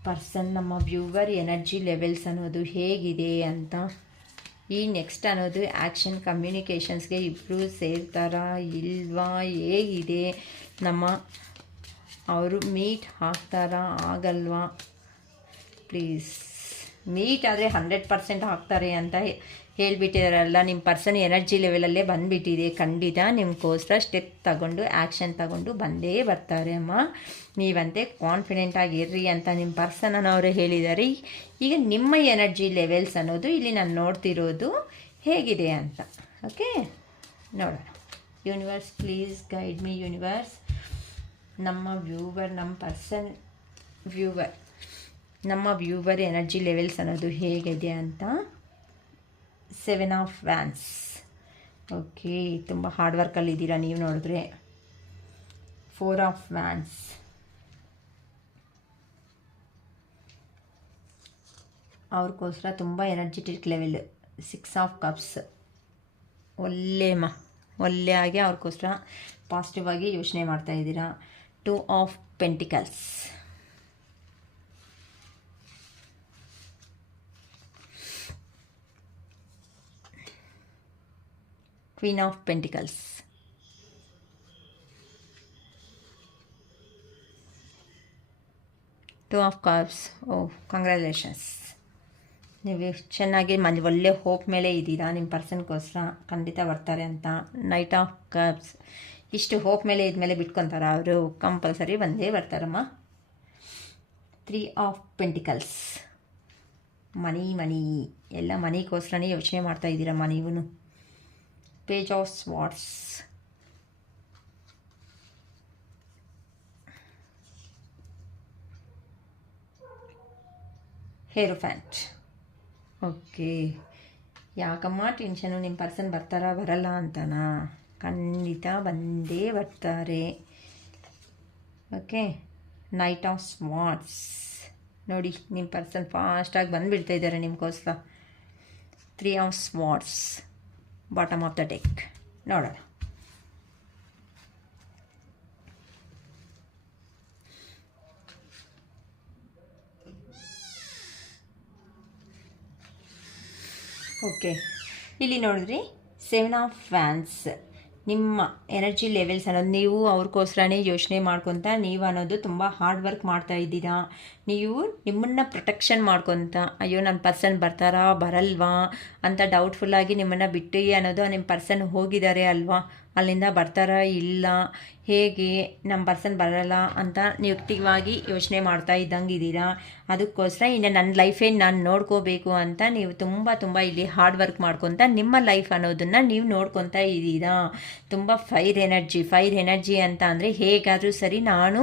ಪರ್ಸನ್, ನಮ್ಮ ವ್ಯೂವರ್ ಎನರ್ಜಿ ಲೆವೆಲ್ಸ್ ಅನ್ನೋದು ಹೇಗಿದೆ ಅಂತ. ಈ ನೆಕ್ಸ್ಟ್ ಅನ್ನೋದು ಆ್ಯಕ್ಷನ್ ಕಮ್ಯುನಿಕೇಷನ್ಸ್ಗೆ ಇಬ್ಬರು ಸೇರ್ತಾರಾ ಇಲ್ವಾ, ಹೇಗಿದೆ, ನಮ್ಮ ಅವರು ಮೀಟ್ ಆಗ್ತಾರಾ ಆಗಲ್ವಾ. ಪ್ಲೀಸ್ ಮೀಟ್ ಆದರೆ 100% ಆಗ್ತಾರೆ ಅಂತ ಹೇಳಿಬಿಟ್ಟಿದಾರಲ್ಲ. ನಿಮ್ಮ ಪರ್ಸನ್ ಎನರ್ಜಿ ಲೆವೆಲಲ್ಲೇ ಬಂದುಬಿಟ್ಟಿದೆ. ಖಂಡಿತ ನಿಮಗೋಸ್ಕರ ಸ್ಟೆಪ್ ತಗೊಂಡು ಆ್ಯಕ್ಷನ್ ತಗೊಂಡು ಬಂದೇ ಬರ್ತಾರೆ ಅಮ್ಮ. ನೀವಂತೆ ಕಾನ್ಫಿಡೆಂಟಾಗಿರ್ರಿ ಅಂತ ನಿಮ್ಮ ಪರ್ಸನ್ ಅನ್ನೋರು ಹೇಳಿದ್ದಾರೆ. ಈಗ ನಿಮ್ಮ ಎನರ್ಜಿ ಲೆವೆಲ್ಸ್ ಅನ್ನೋದು ಇಲ್ಲಿ ನಾನು ನೋಡ್ತಿರೋದು ಹೇಗಿದೆ ಅಂತ. ಓಕೆ ನೋಡೋಣ. Universe please guide me universe. ನಮ್ಮ ವ್ಯೂವರ್, ನಮ್ಮ ಪರ್ಸನ್ ವ್ಯೂವರ್, ನಮ್ಮ ವ್ಯೂವರ್ ಎನರ್ಜಿ ಲೆವೆಲ್ಸ್ ಅನ್ನೋದು ಹೇಗಿದೆ ಅಂತ. 7 ಆಫ್ ವ್ಯಾನ್ಸ್. ಓಕೆ, ತುಂಬ ಹಾರ್ಡ್ ವರ್ಕಲ್ಲಿದ್ದೀರಾ ನೀವು ನೋಡಿದ್ರೆ. 4 ಆಫ್ ವ್ಯಾನ್ಸ್. ಅವ್ರಿಗೋಸ್ಕರ ತುಂಬ ಎನರ್ಜೆಟಿಕ್ ಲೆವೆಲ್. 6 of cups. ಒಳ್ಳೆ ಆಗಿ ಅವ್ರಿಗೋಸ್ಕರ ಪಾಸಿಟಿವ್ ಆಗಿ ಯೋಚನೆ ಮಾಡ್ತಾಯಿದ್ದೀರಾ. 2 of pentacles. Queen of Pentacles. 2 of Cups. Oh, congratulations. ನೀವು ಚೆನ್ನಾಗಿ ಒಳ್ಳೆ ಹೋಪ್ ಮೇಲೆ ಇದ್ದೀರಾ. ನಿಮ್ಮ ಪರ್ಸನ್ಗೋಸ್ಕರ ಖಂಡಿತ ಬರ್ತಾರೆ ಅಂತ. Knight of cups. ಇಷ್ಟು ಹೋಪ್ ಮೇಲೆ ಇದ್ಮೇಲೆ ಬಿಟ್ಕೊತಾರ ಅವರು, ಕಂಪಲ್ಸರಿ ಬಂದೇ ಬರ್ತಾರಮ್ಮ. 3 ಆಫ್ ಪೆಂಟಿಕಲ್ಸ್. ಮನಿ ಎಲ್ಲ ಮನಿಗೋಸ್ಕರನೇ ಯೋಚನೆ ಮಾಡ್ತಾ ಇದ್ದೀರಮ್ಮ ನೀವು. Page of Swords. Hierophant. Okay, ಯಾಕಮ್ಮ ಟೆನ್ಷನು? ನಿಮ್ಮ ಪರ್ಸನ್ ಬರ್ತಾರಾ ಬರಲ್ಲ ಅಂತನಾ? ಖಂಡಿತ ಬಂದೇ ಬರ್ತಾರೆ. Okay, knight of swords. ನೋಡಿ ನಿಮ್ಮ ಪರ್ಸನ್ ಫಾಸ್ಟಾಗಿ ಬಂದುಬಿಡ್ತಾ ಇದ್ದಾರೆ ನಿಮಗೋಸ್ಕರ. 3 of swords. Bottom of the deck. ನೋಡೋಣ. ಓಕೆ, ಇಲ್ಲಿ ನೋಡಿದ್ರಿ 7 ಆಫ್ ವ್ಯಾನ್ಸ್. ನಿಮ್ಮ ಎನರ್ಜಿ ಲೆವೆಲ್ಸ್ ಅನ್ನೋದು, ನೀವು ಅವ್ರಿಗೋಸ್ಕರನೇ ಯೋಚನೆ ಮಾಡ್ಕೊತ ನೀವು ಅನ್ನೋದು ತುಂಬ ಹಾರ್ಡ್ ವರ್ಕ್ ಮಾಡ್ತಾ ಇದ್ದೀರಾ. ನೀವು ನಿಮ್ಮನ್ನು ಪ್ರೊಟೆಕ್ಷನ್ ಮಾಡ್ಕೊತ, ಅಯ್ಯೋ ನನ್ನ ಪರ್ಸನ್ ಬರ್ತಾರಾ ಬರಲ್ವಾ ಅಂತ ಡೌಟ್ಫುಲ್ಲಾಗಿ ನಿಮ್ಮನ್ನು ಬಿಟ್ಟು ಅನ್ನೋದು ನಿಮ್ಮ ಪರ್ಸನ್ ಹೋಗಿದ್ದಾರೆ ಅಲ್ವಾ, ಅಲ್ಲಿಂದ ಬರ್ತಾರಾ ಇಲ್ಲ, ಹೇಗೆ ನಮ್ಮ ಪರ್ಸನ್ ಬರಲ್ಲ ಅಂತ ನೆಗೆಟಿವಾಗಿ ಯೋಚನೆ ಮಾಡ್ತಾ ಇದ್ದಂಗೆ ಇದ್ದೀರಾ. ಅದಕ್ಕೋಸ್ಕರ ಇನ್ನು ನನ್ನ ಲೈಫೇ ನಾನು ನೋಡ್ಕೋಬೇಕು ಅಂತ ನೀವು ತುಂಬ ಇಲ್ಲಿ ಹಾರ್ಡ್ ವರ್ಕ್ ಮಾಡ್ಕೊತ ನಿಮ್ಮ ಲೈಫ್ ಅನ್ನೋದನ್ನು ನೀವು ನೋಡ್ಕೊತಾ ಇದ್ದೀರಾ. ತುಂಬ ಫೈರ್ ಎನರ್ಜಿ ಅಂತ ಅಂದರೆ ಹೇಗಾದರೂ ಸರಿ ನಾನು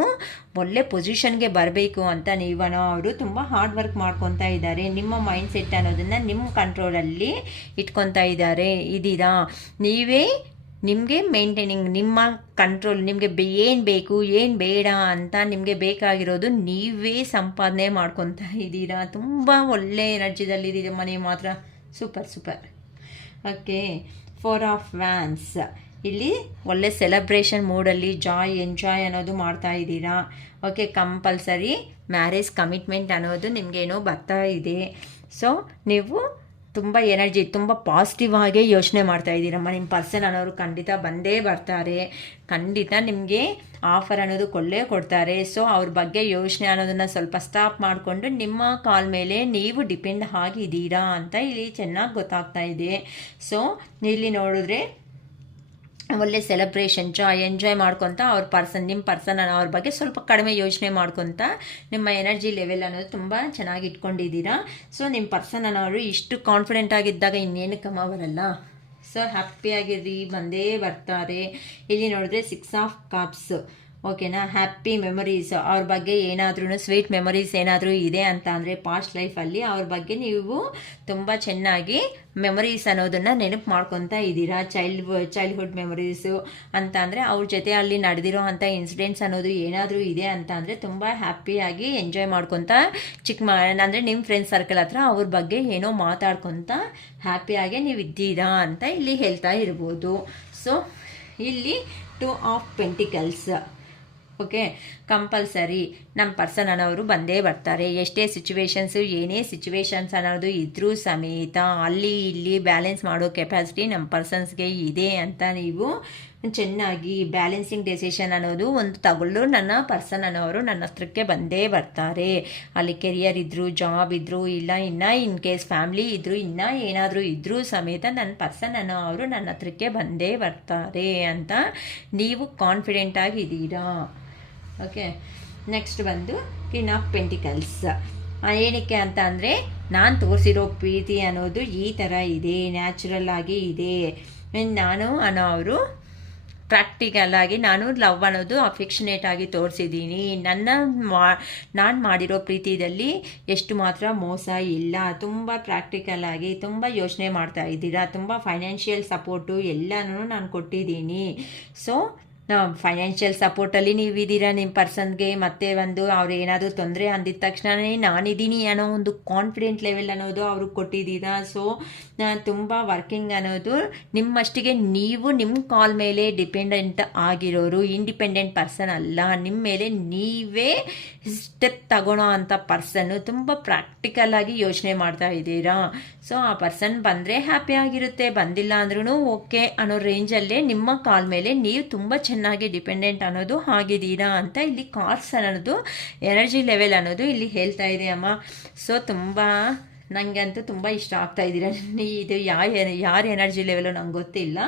ಒಳ್ಳೆ ಪೊಸಿಷನ್ಗೆ ಬರಬೇಕು ಅಂತ ನೀವನೋ ಅವರು ತುಂಬ ಹಾರ್ಡ್ ವರ್ಕ್ ಮಾಡ್ಕೊತಾ ಇದ್ದಾರೆ. ನಿಮ್ಮ ಮೈಂಡ್ ಸೆಟ್ ಅನ್ನೋದನ್ನು ನಿಮ್ಮ ಕಂಟ್ರೋಲಲ್ಲಿ ಇಟ್ಕೊತಾ ಇದ್ದೀರಾ. ನೀವೇ ನಿಮಗೆ ಮೇಂಟೈನಿಂಗ್, ನಿಮ್ಮ ಕಂಟ್ರೋಲ್, ನಿಮಗೆ ಏನು ಬೇಕು ಏನು ಬೇಡ ಅಂತ ನಿಮಗೆ ಬೇಕಾಗಿರೋದು ನೀವೇ ಸಂಪಾದನೆ ಮಾಡ್ಕೊತಾ ಇದ್ದೀರಾ. ತುಂಬ ಒಳ್ಳೆ ಎನರ್ಜಿದಲ್ಲಿದ್ದೀರಮ್ಮ ನೀವು ಮಾತ್ರ. ಸೂಪರ್. Okay, 4 of wands. ಇಲ್ಲಿ ಒಳ್ಳೆ ಸೆಲೆಬ್ರೇಷನ್ ಮೂಡಲ್ಲಿ ಎಂಜಾಯ್ ಅನ್ನೋದು ಮಾಡ್ತಾ ಇದ್ದೀರಾ. ಓಕೆ, ಕಂಪಲ್ಸರಿ ಮ್ಯಾರೇಜ್ ಕಮಿಟ್ಮೆಂಟ್ ಅನ್ನೋದು ನಿಮಗೇನೋ ಬರ್ತಾ ಇದೆ. ಸೊ ನೀವು ತುಂಬ ಎನರ್ಜಿ, ತುಂಬ ಪಾಸಿಟಿವ್ ಆಗೇ ಯೋಚನೆ ಮಾಡ್ತಾ ಇದ್ದೀರಮ್ಮ. ನಿಮ್ಮ ಪರ್ಸನ್ ಅನ್ನೋರು ಖಂಡಿತ ಬಂದೇ ಬರ್ತಾರೆ, ಖಂಡಿತ ನಿಮಗೆ ಆಫರ್ ಅನ್ನೋದು ಕೊಡ್ತಾರೆ. ಸೊ ಅವ್ರ ಬಗ್ಗೆ ಯೋಚನೆ ಅನ್ನೋದನ್ನು ಸ್ವಲ್ಪ ಸ್ಟಾಪ್ ಮಾಡಿಕೊಂಡು ನಿಮ್ಮ ಕಾಲ್ ಮೇಲೆ ನೀವು ಡಿಪೆಂಡ್ ಆಗಿದ್ದೀರಾ ಅಂತ ಇಲ್ಲಿ ಚೆನ್ನಾಗಿ ಗೊತ್ತಾಗ್ತಾ ಇದೆ. ಸೊ ಇಲ್ಲಿ ನೋಡಿದ್ರೆ ಒಳ್ಳೆ ಸೆಲೆಬ್ರೇಷನ್ ಎಂಜಾಯ್ ಮಾಡ್ಕೊತ ನಿಮ್ಮ ಪರ್ಸನ್ ಅವ್ರ ಬಗ್ಗೆ ಸ್ವಲ್ಪ ಕಡಿಮೆ ಯೋಚನೆ ಮಾಡ್ಕೊತ ನಿಮ್ಮ ಎನರ್ಜಿ ಲೆವೆಲ್ ಅನ್ನೋದು ತುಂಬ ಚೆನ್ನಾಗಿ ಇಟ್ಕೊಂಡಿದ್ದೀರಾ. ಸೊ ನಿಮ್ಮ ಪರ್ಸನ್ ಅನ್ನೋರು ಇಷ್ಟು ಕಾನ್ಫಿಡೆಂಟ್ ಆಗಿದ್ದಾಗ ಇನ್ನೇನಕ್ಕಮ್ಮ ಬರಲ್ಲ. ಸೊ ಹ್ಯಾಪಿಯಾಗಿರಿ, ಬಂದೇ ಬರ್ತಾರೆ. ಇಲ್ಲಿ ನೋಡಿದ್ರೆ 6 ಆಫ್ ಕಪ್ಸ್. ಓಕೆನಾ, ಹ್ಯಾಪಿ ಮೆಮೊರೀಸ್, ಅವ್ರ ಬಗ್ಗೆ ಏನಾದ್ರೂ ಸ್ವೀಟ್ ಮೆಮೊರೀಸ್ ಏನಾದರೂ ಇದೆ ಅಂತ ಅಂದರೆ ಪಾಸ್ಟ್ ಲೈಫಲ್ಲಿ ಅವ್ರ ಬಗ್ಗೆ ನೀವು ತುಂಬ ಚೆನ್ನಾಗಿ ಮೆಮೊರೀಸ್ ಅನ್ನೋದನ್ನು ನೆನಪು ಮಾಡ್ಕೊತಾ ಇದ್ದೀರಾ. ಚೈಲ್ಡ್ಹುಡ್ ಮೆಮೊರೀಸು ಅಂತ ಅಂದರೆ ಅವ್ರ ಜೊತೆ ಅಲ್ಲಿ ನಡೆದಿರೋ ಅಂಥ ಇನ್ಸಿಡೆಂಟ್ಸ್ ಅನ್ನೋದು ಏನಾದರೂ ಇದೆ ಅಂತ ಅಂದರೆ ತುಂಬ ಹ್ಯಾಪಿಯಾಗಿ ಎಂಜಾಯ್ ಮಾಡ್ಕೊತಾ ಅಂದರೆ ನಿಮ್ಮ ಫ್ರೆಂಡ್ಸ್ ಸರ್ಕಲ್ ಹತ್ರ ಅವ್ರ ಬಗ್ಗೆ ಏನೋ ಮಾತಾಡ್ಕೊತ ಹ್ಯಾಪಿಯಾಗಿ ನೀವು ಇದ್ದೀರಾ ಅಂತ ಇಲ್ಲಿ ಹೇಳ್ತಾ ಇರ್ಬೋದು. ಸೊ ಇಲ್ಲಿ 2 ಆಫ್ ಪೆಂಟಿಕಲ್ಸ್. ಓಕೆ, ಕಂಪಲ್ಸರಿ ನಮ್ಮ ಪರ್ಸನ್ ಅನ್ನೋರು ಬಂದೇ ಬರ್ತಾರೆ. ಎಷ್ಟೇ ಸಿಚುವೇಶನ್ಸು, ಏನೇ ಸಿಚುವೇಶನ್ಸ್ ಅನ್ನೋದು ಇದ್ರೂ ಸಮೇತ ಅಲ್ಲಿ ಇಲ್ಲಿ ಬ್ಯಾಲೆನ್ಸ್ ಮಾಡೋ ಕೆಪಾಸಿಟಿ ನಮ್ಮ ಪರ್ಸನ್ಸ್ಗೆ ಇದೆ ಅಂತ ನೀವು ಚೆನ್ನಾಗಿ ಬ್ಯಾಲೆನ್ಸಿಂಗ್ ಡೆಸಿಷನ್ ಅನ್ನೋದು ಒಂದು ತಗೊಳ್ಳು ನನ್ನ ಪರ್ಸನ್ ಅನ್ನೋರು ನನ್ನ ಹತ್ರಕ್ಕೆ ಬಂದೇ ಬರ್ತಾರೆ. ಅಲ್ಲಿ ಕೆರಿಯರ್ ಇದ್ದರೂ, ಜಾಬ್ ಇದ್ದರೂ, ಇಲ್ಲ ಇನ್ನು ಇನ್ ಕೇಸ್ ಫ್ಯಾಮ್ಲಿ ಇದ್ದರೂ, ಇನ್ನೂ ಏನಾದರೂ ಇದ್ದರೂ ಸಮೇತ ನನ್ನ ಪರ್ಸನ್ ಅನ್ನೋರು ನನ್ನ ಹತ್ರಕ್ಕೆ ಬಂದೇ ಬರ್ತಾರೆ ಅಂತ ನೀವು ಕಾನ್ಫಿಡೆಂಟ್ ಆಗಿದ್ದೀರಾ. ಓಕೆ, ನೆಕ್ಸ್ಟ್ ಬಂದು ಕ್ವೀನ್ ಆಫ್ ಪೆಂಟಿಕಲ್ಸ್. ಏನಕ್ಕೆ ಅಂತ ಅಂದರೆ ನಾನು ತೋರಿಸಿರೋ ಪ್ರೀತಿ ಅನ್ನೋದು ಈ ಥರ ಇದೆ, ನ್ಯಾಚುರಲ್ ಆಗಿ ಇದೆ. ನಾನು ಅನ್ನೋರು ಪ್ರಾಕ್ಟಿಕಲ್ ಆಗಿ ನಾನು ಲವ್ ಅನ್ನೋದು ಅಫೆಕ್ಷನೇಟ್ ಆಗಿ ತೋರಿಸಿದ್ದೀನಿ. ನಾನು ಮಾಡಿರೋ ಪ್ರೀತಿಯಲ್ಲಿ ಎಷ್ಟು ಮಾತ್ರ ಮೋಸ ಇಲ್ಲ. ತುಂಬ ಪ್ರಾಕ್ಟಿಕಲ್ ಆಗಿ ತುಂಬ ಯೋಚನೆ ಮಾಡ್ತಾ ಇದ್ದೀರಾ. ತುಂಬ ಫೈನಾನ್ಷಿಯಲ್ ಸಪೋರ್ಟು ಎಲ್ಲನೂ ನಾನು ಕೊಟ್ಟಿದ್ದೀನಿ. ಸೊ ಫೈನಾನ್ಷಿಯಲ್ ಸಪೋರ್ಟಲ್ಲಿ ನೀವಿದ್ದೀರಾ ನಿಮ್ಮ ಪರ್ಸನ್ಗೆ. ಮತ್ತೆ ಒಂದು ಅವ್ರು ಏನಾದರೂ ತೊಂದರೆ ಅಂದಿದ ತಕ್ಷಣವೇ ನಾನಿದ್ದೀನಿ ಅನ್ನೋ ಒಂದು ಕಾನ್ಫಿಡೆಂಟ್ ಲೆವೆಲ್ ಅನ್ನೋದು ಅವ್ರಿಗೆ ಕೊಟ್ಟಿದ್ದೀರಾ. ಸೊ ತುಂಬ ವರ್ಕಿಂಗ್ ಅನ್ನೋದು ನಿಮ್ಮಷ್ಟಿಗೆ ನೀವು ನಿಮ್ಮ ಕಾಲ್ ಮೇಲೆ ಡಿಪೆಂಡೆಂಟ್ ಆಗಿರೋರು, ಇಂಡಿಪೆಂಡೆಂಟ್ ಪರ್ಸನ್ ಅಲ್ಲ. ನಿಮ್ಮ ಮೇಲೆ ನೀವೇ ಸ್ಟೆಪ್ ತಗೊಳ್ಳೋ ಅಂಥ ಪರ್ಸನ್ನು. ತುಂಬ ಪ್ರಾಕ್ಟಿಕಲ್ ಆಗಿ ಯೋಚನೆ ಮಾಡ್ತಾ ಇದ್ದೀರಾ. ಸೊ ಆ ಪರ್ಸನ್ ಬಂದರೆ ಹ್ಯಾಪಿ ಆಗಿರುತ್ತೆ, ಬಂದಿಲ್ಲ ಅಂದ್ರೂ ಓಕೆ ಅನ್ನೋ ರೇಂಜಲ್ಲೇ ನಿಮ್ಮ ಕಾಲ್ ಮೇಲೆ ನೀವು ತುಂಬ ಚೆನ್ನಾಗಿ ಡಿಪೆಂಡೆಂಟ್ ಅನ್ನೋದು ಆಗಿದ್ದೀರಾ ಅಂತ ಇಲ್ಲಿ ಕಾರ್ಡ್ಸ್ ಅನ್ನೋದು ಎನರ್ಜಿ ಲೆವೆಲ್ ಅನ್ನೋದು ಇಲ್ಲಿ ಹೇಳ್ತಾ ಇದೆ ಅಮ್ಮ. ಸೊ ತುಂಬ ನನಗಂತೂ ತುಂಬ ಇಷ್ಟ ಆಗ್ತಾ ಇದ್ದೀರಾ. ಇದು ಯಾರ ಎನರ್ಜಿ ಲೆವೆಲು ನಂಗೆ ಗೊತ್ತಿಲ್ಲ,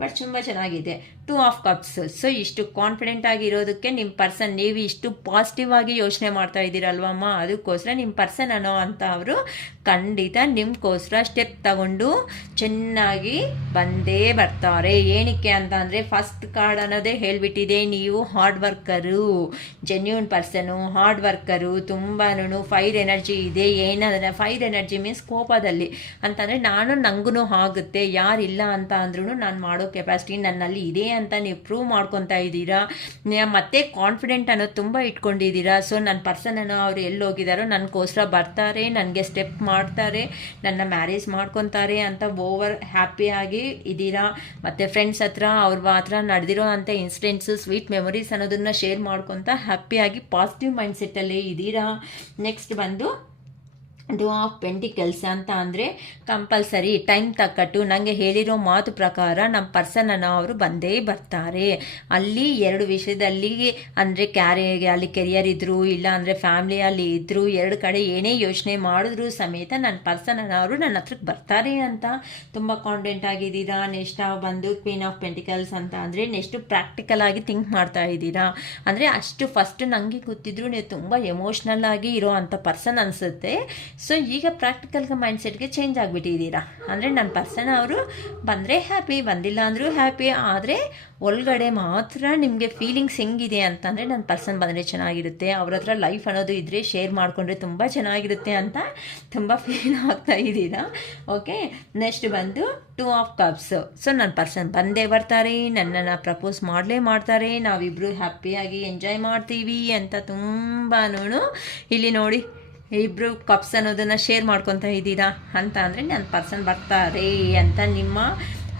ಬಟ್ ತುಂಬ ಚೆನ್ನಾಗಿದೆ. 2 ಆಫ್ ಕಪ್ಸ್. ಸೊ ಇಷ್ಟು ಕಾನ್ಫಿಡೆಂಟ್ ಆಗಿರೋದಕ್ಕೆ ನಿಮ್ಮ ಪರ್ಸನ್, ನೀವು ಇಷ್ಟು ಪಾಸಿಟಿವ್ ಆಗಿ ಯೋಚನೆ ಮಾಡ್ತಾ ಇದ್ದೀರಲ್ವಮ್ಮ, ಅದಕ್ಕೋಸ್ಕರ ನಿಮ್ಮ ಪರ್ಸನ್ ಅನ್ನೋ ಅಂತ ಅವರು ಖಂಡಿತ ನಿಮ್ಗೋಸ್ಕರ ಸ್ಟೆಪ್ ತಗೊಂಡು ಚೆನ್ನಾಗಿ ಬಂದೇ ಬರ್ತಾರೆ. ಏನಕ್ಕೆ ಅಂತ ಅಂದರೆ ಫಸ್ಟ್ ಕಾರ್ಡ್ ಅನ್ನೋದೇ ಹೇಳಿಬಿಟ್ಟಿದೆ, ನೀವು hard worker, genuine person, hard worker, ತುಂಬಾ ಫೈರ್ ಎನರ್ಜಿ ಇದೆ. ಏನಂದರೆ ಫೈರ್ ಎನರ್ಜಿ ಮೀನ್ಸ್ ಕೋಪದಲ್ಲಿ ಅಂತಂದರೆ ನನಗೂ ಆಗುತ್ತೆ, ಯಾರಿಲ್ಲ ಅಂತ ಅಂದ್ರೂ ನಾನು ಮಾಡೋ ಕೆಪಾಸಿಟಿ ನನ್ನಲ್ಲಿ ಇದೆ ಅಂತ ನೀವು ಪ್ರೂವ್ ಮಾಡ್ಕೊತಾ ಇದ್ದೀರಾ. ಮತ್ತೆ ಕಾನ್ಫಿಡೆಂಟ್ ಅನ್ನೋದು ತುಂಬ ಇಟ್ಕೊಂಡಿದ್ದೀರಾ. ಸೊ ನನ್ನ ಪರ್ಸನ್ ಅನ್ನೋ ಅವ್ರು ಎಲ್ಲಿ ಹೋಗಿದ್ದಾರೋ ನನಗೋಸ್ಕರ ಬರ್ತಾರೆ, ನನಗೆ ಸ್ಟೆಪ್ ಮಾಡ್ತಾರೆ, ನನ್ನ ಮ್ಯಾರೇಜ್ ಮಾಡ್ಕೊತಾರೆ ಅಂತ ಓವರ್ ಹ್ಯಾಪಿಯಾಗಿ ಇದ್ದೀರಾ. ಮತ್ತು ಫ್ರೆಂಡ್ಸ್ ಹತ್ರ ಅವ್ರ ಹತ್ರ ನಡೆದಿರೋ ಅಂಥ ಇನ್ಸಿಡೆಂಟ್ಸು, ಸ್ವೀಟ್ ಮೆಮೊರೀಸ್ ಅನ್ನೋದನ್ನು ಶೇರ್ ಮಾಡ್ಕೊತ ಹ್ಯಾಪಿಯಾಗಿ ಪಾಸಿಟಿವ್ ಮೈಂಡ್ಸೆಟ್ಟಲ್ಲೇ ಇದ್ದೀರಾ. ನೆಕ್ಸ್ಟ್ ಬಂದು 2 ಆಫ್ ಪೆಂಟಿಕಲ್ಸ್ ಅಂತ ಅಂದರೆ ಕಂಪಲ್ಸರಿ ಟೈಮ್ ತಕ್ಕಟ್ಟು ನನಗೆ ಹೇಳಿರೋ ಮಾತು ಪ್ರಕಾರ ನಮ್ಮ ಪರ್ಸನ್ ಅನ್ನೋ ಅವರು ಬಂದೇ ಬರ್ತಾರೆ. ಅಲ್ಲಿ 2 ವಿಷಯದಲ್ಲಿ ಅಂದರೆ ಅಲ್ಲಿ ಕೆರಿಯರ್ ಇದ್ದರು, ಇಲ್ಲ ಅಂದರೆ ಫ್ಯಾಮ್ಲಿಯಲ್ಲಿ ಇದ್ದರು, 2 ಕಡೆ ಏನೇ ಯೋಚನೆ ಮಾಡಿದ್ರೂ ಸಮೇತ ನನ್ನ ಪರ್ಸನ್ ಅನ್ನೋರು ನನ್ನ ಹತ್ರಕ್ಕೆ ಬರ್ತಾರೆ ಅಂತ ತುಂಬ ಕಾನ್ಫಿಡೆಂಟ್ ಆಗಿದ್ದೀರಾ. ನೆಕ್ಸ್ಟ್ ಬಂದು ಕ್ವೀನ್ ಆಫ್ ಪೆಂಟಿಕಲ್ಸ್ ಅಂತ ಅಂದರೆ ನೆಕ್ಸ್ಟು ಪ್ರಾಕ್ಟಿಕಲ್ ಆಗಿ ಥಿಂಕ್ ಮಾಡ್ತಾ ಇದ್ದೀರಾ. ಅಂದರೆ ಅಷ್ಟು ಫಸ್ಟ್ ನನಗೆ ಗೊತ್ತಿದ್ರು ನೀವು ತುಂಬ ಎಮೋಷ್ನಲ್ ಆಗಿ ಇರೋ ಅಂಥ ಪರ್ಸನ್ ಅನಿಸುತ್ತೆ. ಸೊ ಈಗ ಪ್ರಾಕ್ಟಿಕಲ್ಗೆ ಮೈಂಡ್ಸೆಟ್ಗೆ ಚೇಂಜ್ ಆಗಿಬಿಟ್ಟಿದ್ದೀರಾ. ಅಂದರೆ ನನ್ನ ಪರ್ಸನ್ ಅವರು ಬಂದರೆ ಹ್ಯಾಪಿ, ಬಂದಿಲ್ಲ ಅಂದರೂ ಹ್ಯಾಪಿ. ಆದರೆ ಒಳಗಡೆ ಮಾತ್ರ ನಿಮಗೆ ಫೀಲಿಂಗ್ಸ್ ಹೆಂಗಿದೆ ಅಂತಂದರೆ ನನ್ನ ಪರ್ಸನ್ ಬಂದರೆ ಚೆನ್ನಾಗಿರುತ್ತೆ, ಅವ್ರ ಹತ್ರ ಲೈಫ್ ಅನ್ನೋದು ಇದ್ದರೆ ಶೇರ್ ಮಾಡಿಕೊಂಡ್ರೆ ತುಂಬ ಚೆನ್ನಾಗಿರುತ್ತೆ ಅಂತ ತುಂಬ ಫೀಲ್ ಆಗ್ತಾ ಇದ್ದೀರಾ. ಓಕೆ, ನೆಕ್ಸ್ಟ್ ಬಂದು 2 ಆಫ್ ಕಪ್ಸ್. ಸೊ ನನ್ನ ಪರ್ಸನ್ ಬಂದೇ ಬರ್ತಾರೆ, ನನ್ನನ್ನು ಪ್ರಪೋಸ್ ಮಾಡಲೇ ಮಾಡ್ತಾರೆ, ನಾವಿಬ್ಬರು ಹ್ಯಾಪಿಯಾಗಿ ಎಂಜಾಯ್ ಮಾಡ್ತೀವಿ ಅಂತ ತುಂಬಾ ಇಲ್ಲಿ ನೋಡಿ ಇಬ್ಬರು ಕಪ್ಸ್ ಅನ್ನೋದನ್ನು ಶೇರ್ ಮಾಡ್ಕೊತಾ ಇದ್ದೀರಾ ಅಂತ ಅಂದರೆ ನನ್ನ ಪರ್ಸನ್ ಬರ್ತಾರೆ ಅಂತ ನಿಮ್ಮ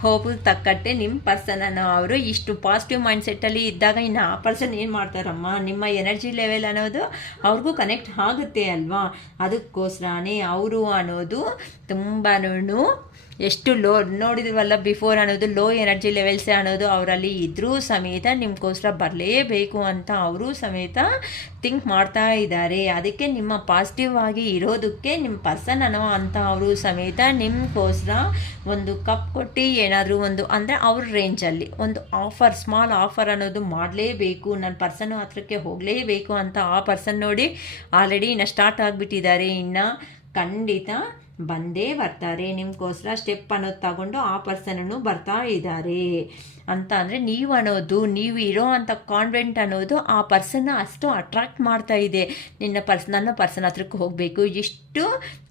ಹೋಪು ತಕ್ಕಟ್ಟೆ ನಿಮ್ಮ ಪರ್ಸನನ್ನು ಅವರು ಇಷ್ಟು ಪಾಸಿಟಿವ್ ಮೈಂಡ್ಸೆಟ್ಟಲ್ಲಿ ಇದ್ದಾಗ ಇನ್ನು ಆ ಪರ್ಸನ್ ಏನು ಮಾಡ್ತಾರಮ್ಮ, ನಿಮ್ಮ ಎನರ್ಜಿ ಲೆವೆಲ್ ಅನ್ನೋದು ಅವ್ರಿಗೂ ಕನೆಕ್ಟ್ ಆಗುತ್ತೆ ಅಲ್ವಾ. ಅದಕ್ಕೋಸ್ಕರನೇ ಅವರು ಅನ್ನೋದು ತುಂಬಾ ಎಷ್ಟು ಲೋ ನೋಡಿದ್ವಲ್ಲ ಬಿಫೋರ್ ಅನ್ನೋದು ಲೋ ಎನರ್ಜಿ ಲೆವೆಲ್ಸೇ ಅನ್ನೋದು ಅವರಲ್ಲಿ ಇದ್ರೂ ಸಮೇತ ನಿಮಗೋಸ್ಕರ ಬರಲೇಬೇಕು ಅಂತ ಅವರು ಸಮೇತ ಥಿಂಕ್ ಮಾಡ್ತಾ ಇದ್ದಾರೆ. ಅದಕ್ಕೆ ನಿಮ್ಮ ಪಾಸಿಟಿವ್ ಆಗಿ ಇರೋದಕ್ಕೆ ನಿಮ್ಮ ಪರ್ಸನ್ ಅನ್ನೋ ಅಂತ ಅವರು ಸಮೇತ ನಿಮಗೋಸ್ಕರ ಒಂದು ಕಪ್ ಕೊಟ್ಟು ಏನಾದರೂ ಒಂದು ಅಂದರೆ ಅವ್ರ ರೇಂಜಲ್ಲಿ ಒಂದು ಆಫರ್, ಸ್ಮಾಲ್ ಆಫರ್ ಅನ್ನೋದು ಮಾಡಲೇಬೇಕು, ನನ್ನ ಪರ್ಸನ್ನು ಹತ್ರಕ್ಕೆ ಹೋಗಲೇಬೇಕು ಅಂತ ಆ ಪರ್ಸನ್ ನೋಡಿ ಆಲ್ರೆಡಿ ಇನ್ನು ಸ್ಟಾರ್ಟ್ ಆಗಿಬಿಟ್ಟಿದ್ದಾರೆ. ಇನ್ನು ಖಂಡಿತ ಬಂದೇ ಬರ್ತಾರೆ ನಿಮಗೋಸ್ಕರ ಸ್ಟೆಪ್ ಅನ್ನೋದು ತಗೊಂಡು ಆ ಪರ್ಸನನ್ನು ಬರ್ತಾ ಇದ್ದಾರೆ ಅಂತ ಅಂದರೆ ನೀವು ಇರೋ ಅಂಥ ಕಾನ್ಫಿಡೆಂಟ್ ಅನ್ನೋದು ಆ ಪರ್ಸನ್ನ ಅಷ್ಟು ಅಟ್ರಾಕ್ಟ್ ಮಾಡ್ತಾ ಇದೆ. ನನ್ನ ಪರ್ಸನ್ ಹತ್ರಕ್ಕೆ ಹೋಗಬೇಕು, ಎಷ್ಟು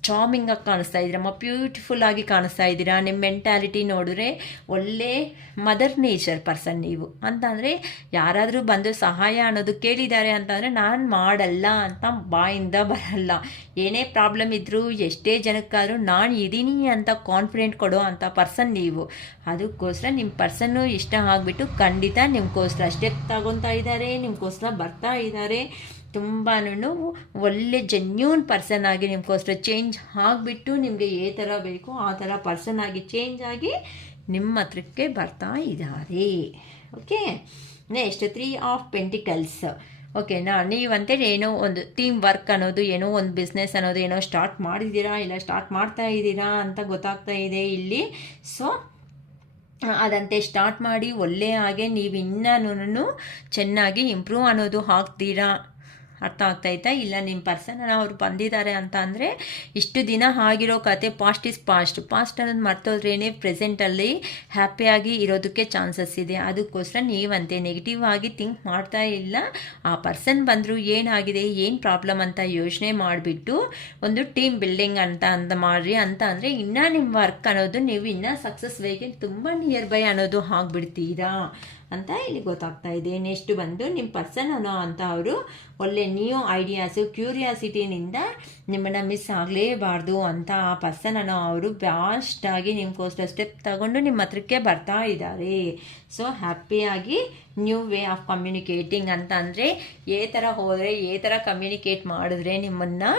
ಚಾರ್ಮಿಂಗಾಗಿ ಕಾಣಿಸ್ತಾ ಇದ್ದೀರಮ್ಮ, ಬ್ಯೂಟಿಫುಲ್ ಆಗಿ ಕಾಣಿಸ್ತಾ ಇದ್ದೀರಾ. ನಿಮ್ಮ ಮೆಂಟ್ಯಾಲಿಟಿ ನೋಡಿದ್ರೆ ಒಳ್ಳೆ ಮದರ್ ನೇಚರ್ ಪರ್ಸನ್ ನೀವು ಅಂತ ಅಂದರೆ ಯಾರಾದರೂ ಬಂದು ಸಹಾಯ ಅನ್ನೋದು ಕೇಳಿದ್ದಾರೆ ಅಂತಂದರೆ ನಾನು ಮಾಡಲ್ಲ ಅಂತ ಬಾಯಿಂದ ಬರಲ್ಲ. ಏನೇ ಪ್ರಾಬ್ಲಮ್ ಇದ್ದರೂ ಎಷ್ಟೇ ಜನಕ್ಕಾದರೂ ನಾನು ಇದ್ದೀನಿ ಅಂತ ಕಾನ್ಫಿಡೆಂಟ್ ಕೊಡೋ ಅಂಥ ಪರ್ಸನ್ ನೀವು. ಅದಕ್ಕೋಸ್ಕರ ನಿಮ್ಮ ಪರ್ಸನ್ನು ಇಷ್ಟ ಆಗಿಬಿಟ್ಟು ಖಂಡಿತ ನಿಮಗೋಸ್ಕರ ಸ್ಟೆಪ್ ತಗೊತಾ ಇದ್ದಾರೆ, ನಿಮಗೋಸ್ಕರ ಬರ್ತಾ ಇದ್ದಾರೆ. ತುಂಬಾ ಒಳ್ಳೆ ಜೆನ್ಯೂನ್ ಪರ್ಸನ್ ಆಗಿ ನಿಮಗೋಸ್ಕರ ಚೇಂಜ್ ಆಗಿಬಿಟ್ಟು ನಿಮಗೆ ಯಾವ ಥರ ಬೇಕೋ ಆ ಥರ ಪರ್ಸನ್ ಆಗಿ ಚೇಂಜ್ ಆಗಿ ನಿಮ್ಮ ಹತ್ರಕ್ಕೆ ಬರ್ತಾ ಇದ್ದಾರೆ. Okay, next 3 of pentacles. ಓಕೆನಾ, ನೀವಂತೆ ಏನೋ ಒಂದು ಟೀಮ್ ವರ್ಕ್ ಅನ್ನೋದು, ಏನೋ ಒಂದು ಬಿಸ್ನೆಸ್ ಅನ್ನೋದು ಏನೋ ಸ್ಟಾರ್ಟ್ ಮಾಡಿದ್ದೀರಾ ಇಲ್ಲ ಸ್ಟಾರ್ಟ್ ಮಾಡ್ತಾ ಇದ್ದೀರಾ ಅಂತ ಗೊತ್ತಾಗ್ತಾ ಇದೆ ಇಲ್ಲಿ. ಸೊ ಅದಂತೆ ಸ್ಟಾರ್ಟ್ ಮಾಡಿ ಒಳ್ಳೆ ಹಾಗೆ ನೀವು ಇನ್ನೂ ಚೆನ್ನಾಗಿ ಇಂಪ್ರೂವ್ ಅನ್ನೋದು ಆಗ್ತೀರಾ. ಅರ್ಥ ಆಗ್ತಾಯಿತಾ ಇಲ್ಲ? ನಿಮ್ಮ ಪರ್ಸನ್ ಅವ್ರು ಬಂದಿದ್ದಾರೆ ಅಂತ ಅಂದರೆ ಇಷ್ಟು ದಿನ ಆಗಿರೋ ಕತೆ ಪಾಸ್ಟ್ ಇಸ್ ಪಾಸ್ಟ್ ಅನ್ನೋದು ಮರ್ತೋದ್ರೇ ಪ್ರೆಸೆಂಟಲ್ಲಿ ಹ್ಯಾಪಿಯಾಗಿ ಇರೋದಕ್ಕೆ ಚಾನ್ಸಸ್ ಇದೆ. ಅದಕ್ಕೋಸ್ಕರ ನೀವಂತೆ ನೆಗೆಟಿವ್ ಆಗಿ ಥಿಂಕ್ ಮಾಡ್ತಾ ಇಲ್ಲ. ಆ ಪರ್ಸನ್ ಬಂದರೂ ಏನಾಗಿದೆ, ಏನು ಪ್ರಾಬ್ಲಮ್ ಅಂತ ಯೋಚನೆ ಮಾಡಿಬಿಟ್ಟು ಒಂದು ಟೀಮ್ ಬಿಲ್ಡಿಂಗ್ ಅಂತ ಮಾಡಿರಿ. ಅಂತ ಅಂದರೆ ಇನ್ನೂ ನಿಮ್ಮ ವರ್ಕ್ ಅನ್ನೋದು ನೀವು ಇನ್ನೂ ಸಕ್ಸಸ್ ವೇಗೆ ತುಂಬ ನಿಯರ್ ಬೈ ಅನ್ನೋದು ಆಗಿಬಿಡ್ತೀರಾ ಅಂತ ಇಲ್ಲಿ ಗೊತ್ತಾಗ್ತಾ ಇದೆ. ನೆಕ್ಸ್ಟ್ ಬಂದು ನಿಮ್ಮ ಪರ್ಸನ್ ಅನ್ನೋ ಅಂತ ಅವರು ಒಳ್ಳೆ ನ್ಯೂ ಐಡಿಯಾಸು, ಕ್ಯೂರಿಯಾಸಿಟಿನಿಂದ ನಿಮ್ಮನ್ನು ಮಿಸ್ ಆಗಲೇಬಾರ್ದು ಅಂತ ಆ ಪರ್ಸನ್ ಅನ್ನೋ ಅವರು ಬ್ಯಾಸ್ಟಾಗಿ ನಿಮ್ಗೋಸ್ಕರ ಸ್ಟೆಪ್ ತಗೊಂಡು ನಿಮ್ಮ ಹತ್ರಕ್ಕೆ ಬರ್ತಾ ಇದ್ದಾರೆ. ಸೊ ಹ್ಯಾಪಿಯಾಗಿ ನ್ಯೂ ವೇ ಆಫ್ ಕಮ್ಯುನಿಕೇಟಿಂಗ್ ಅಂತ ಅಂದರೆ ಏ ಥರ ಹೋದರೆ, ಏ ಥರ ಕಮ್ಯುನಿಕೇಟ್ ಮಾಡಿದ್ರೆ ನಿಮ್ಮನ್ನು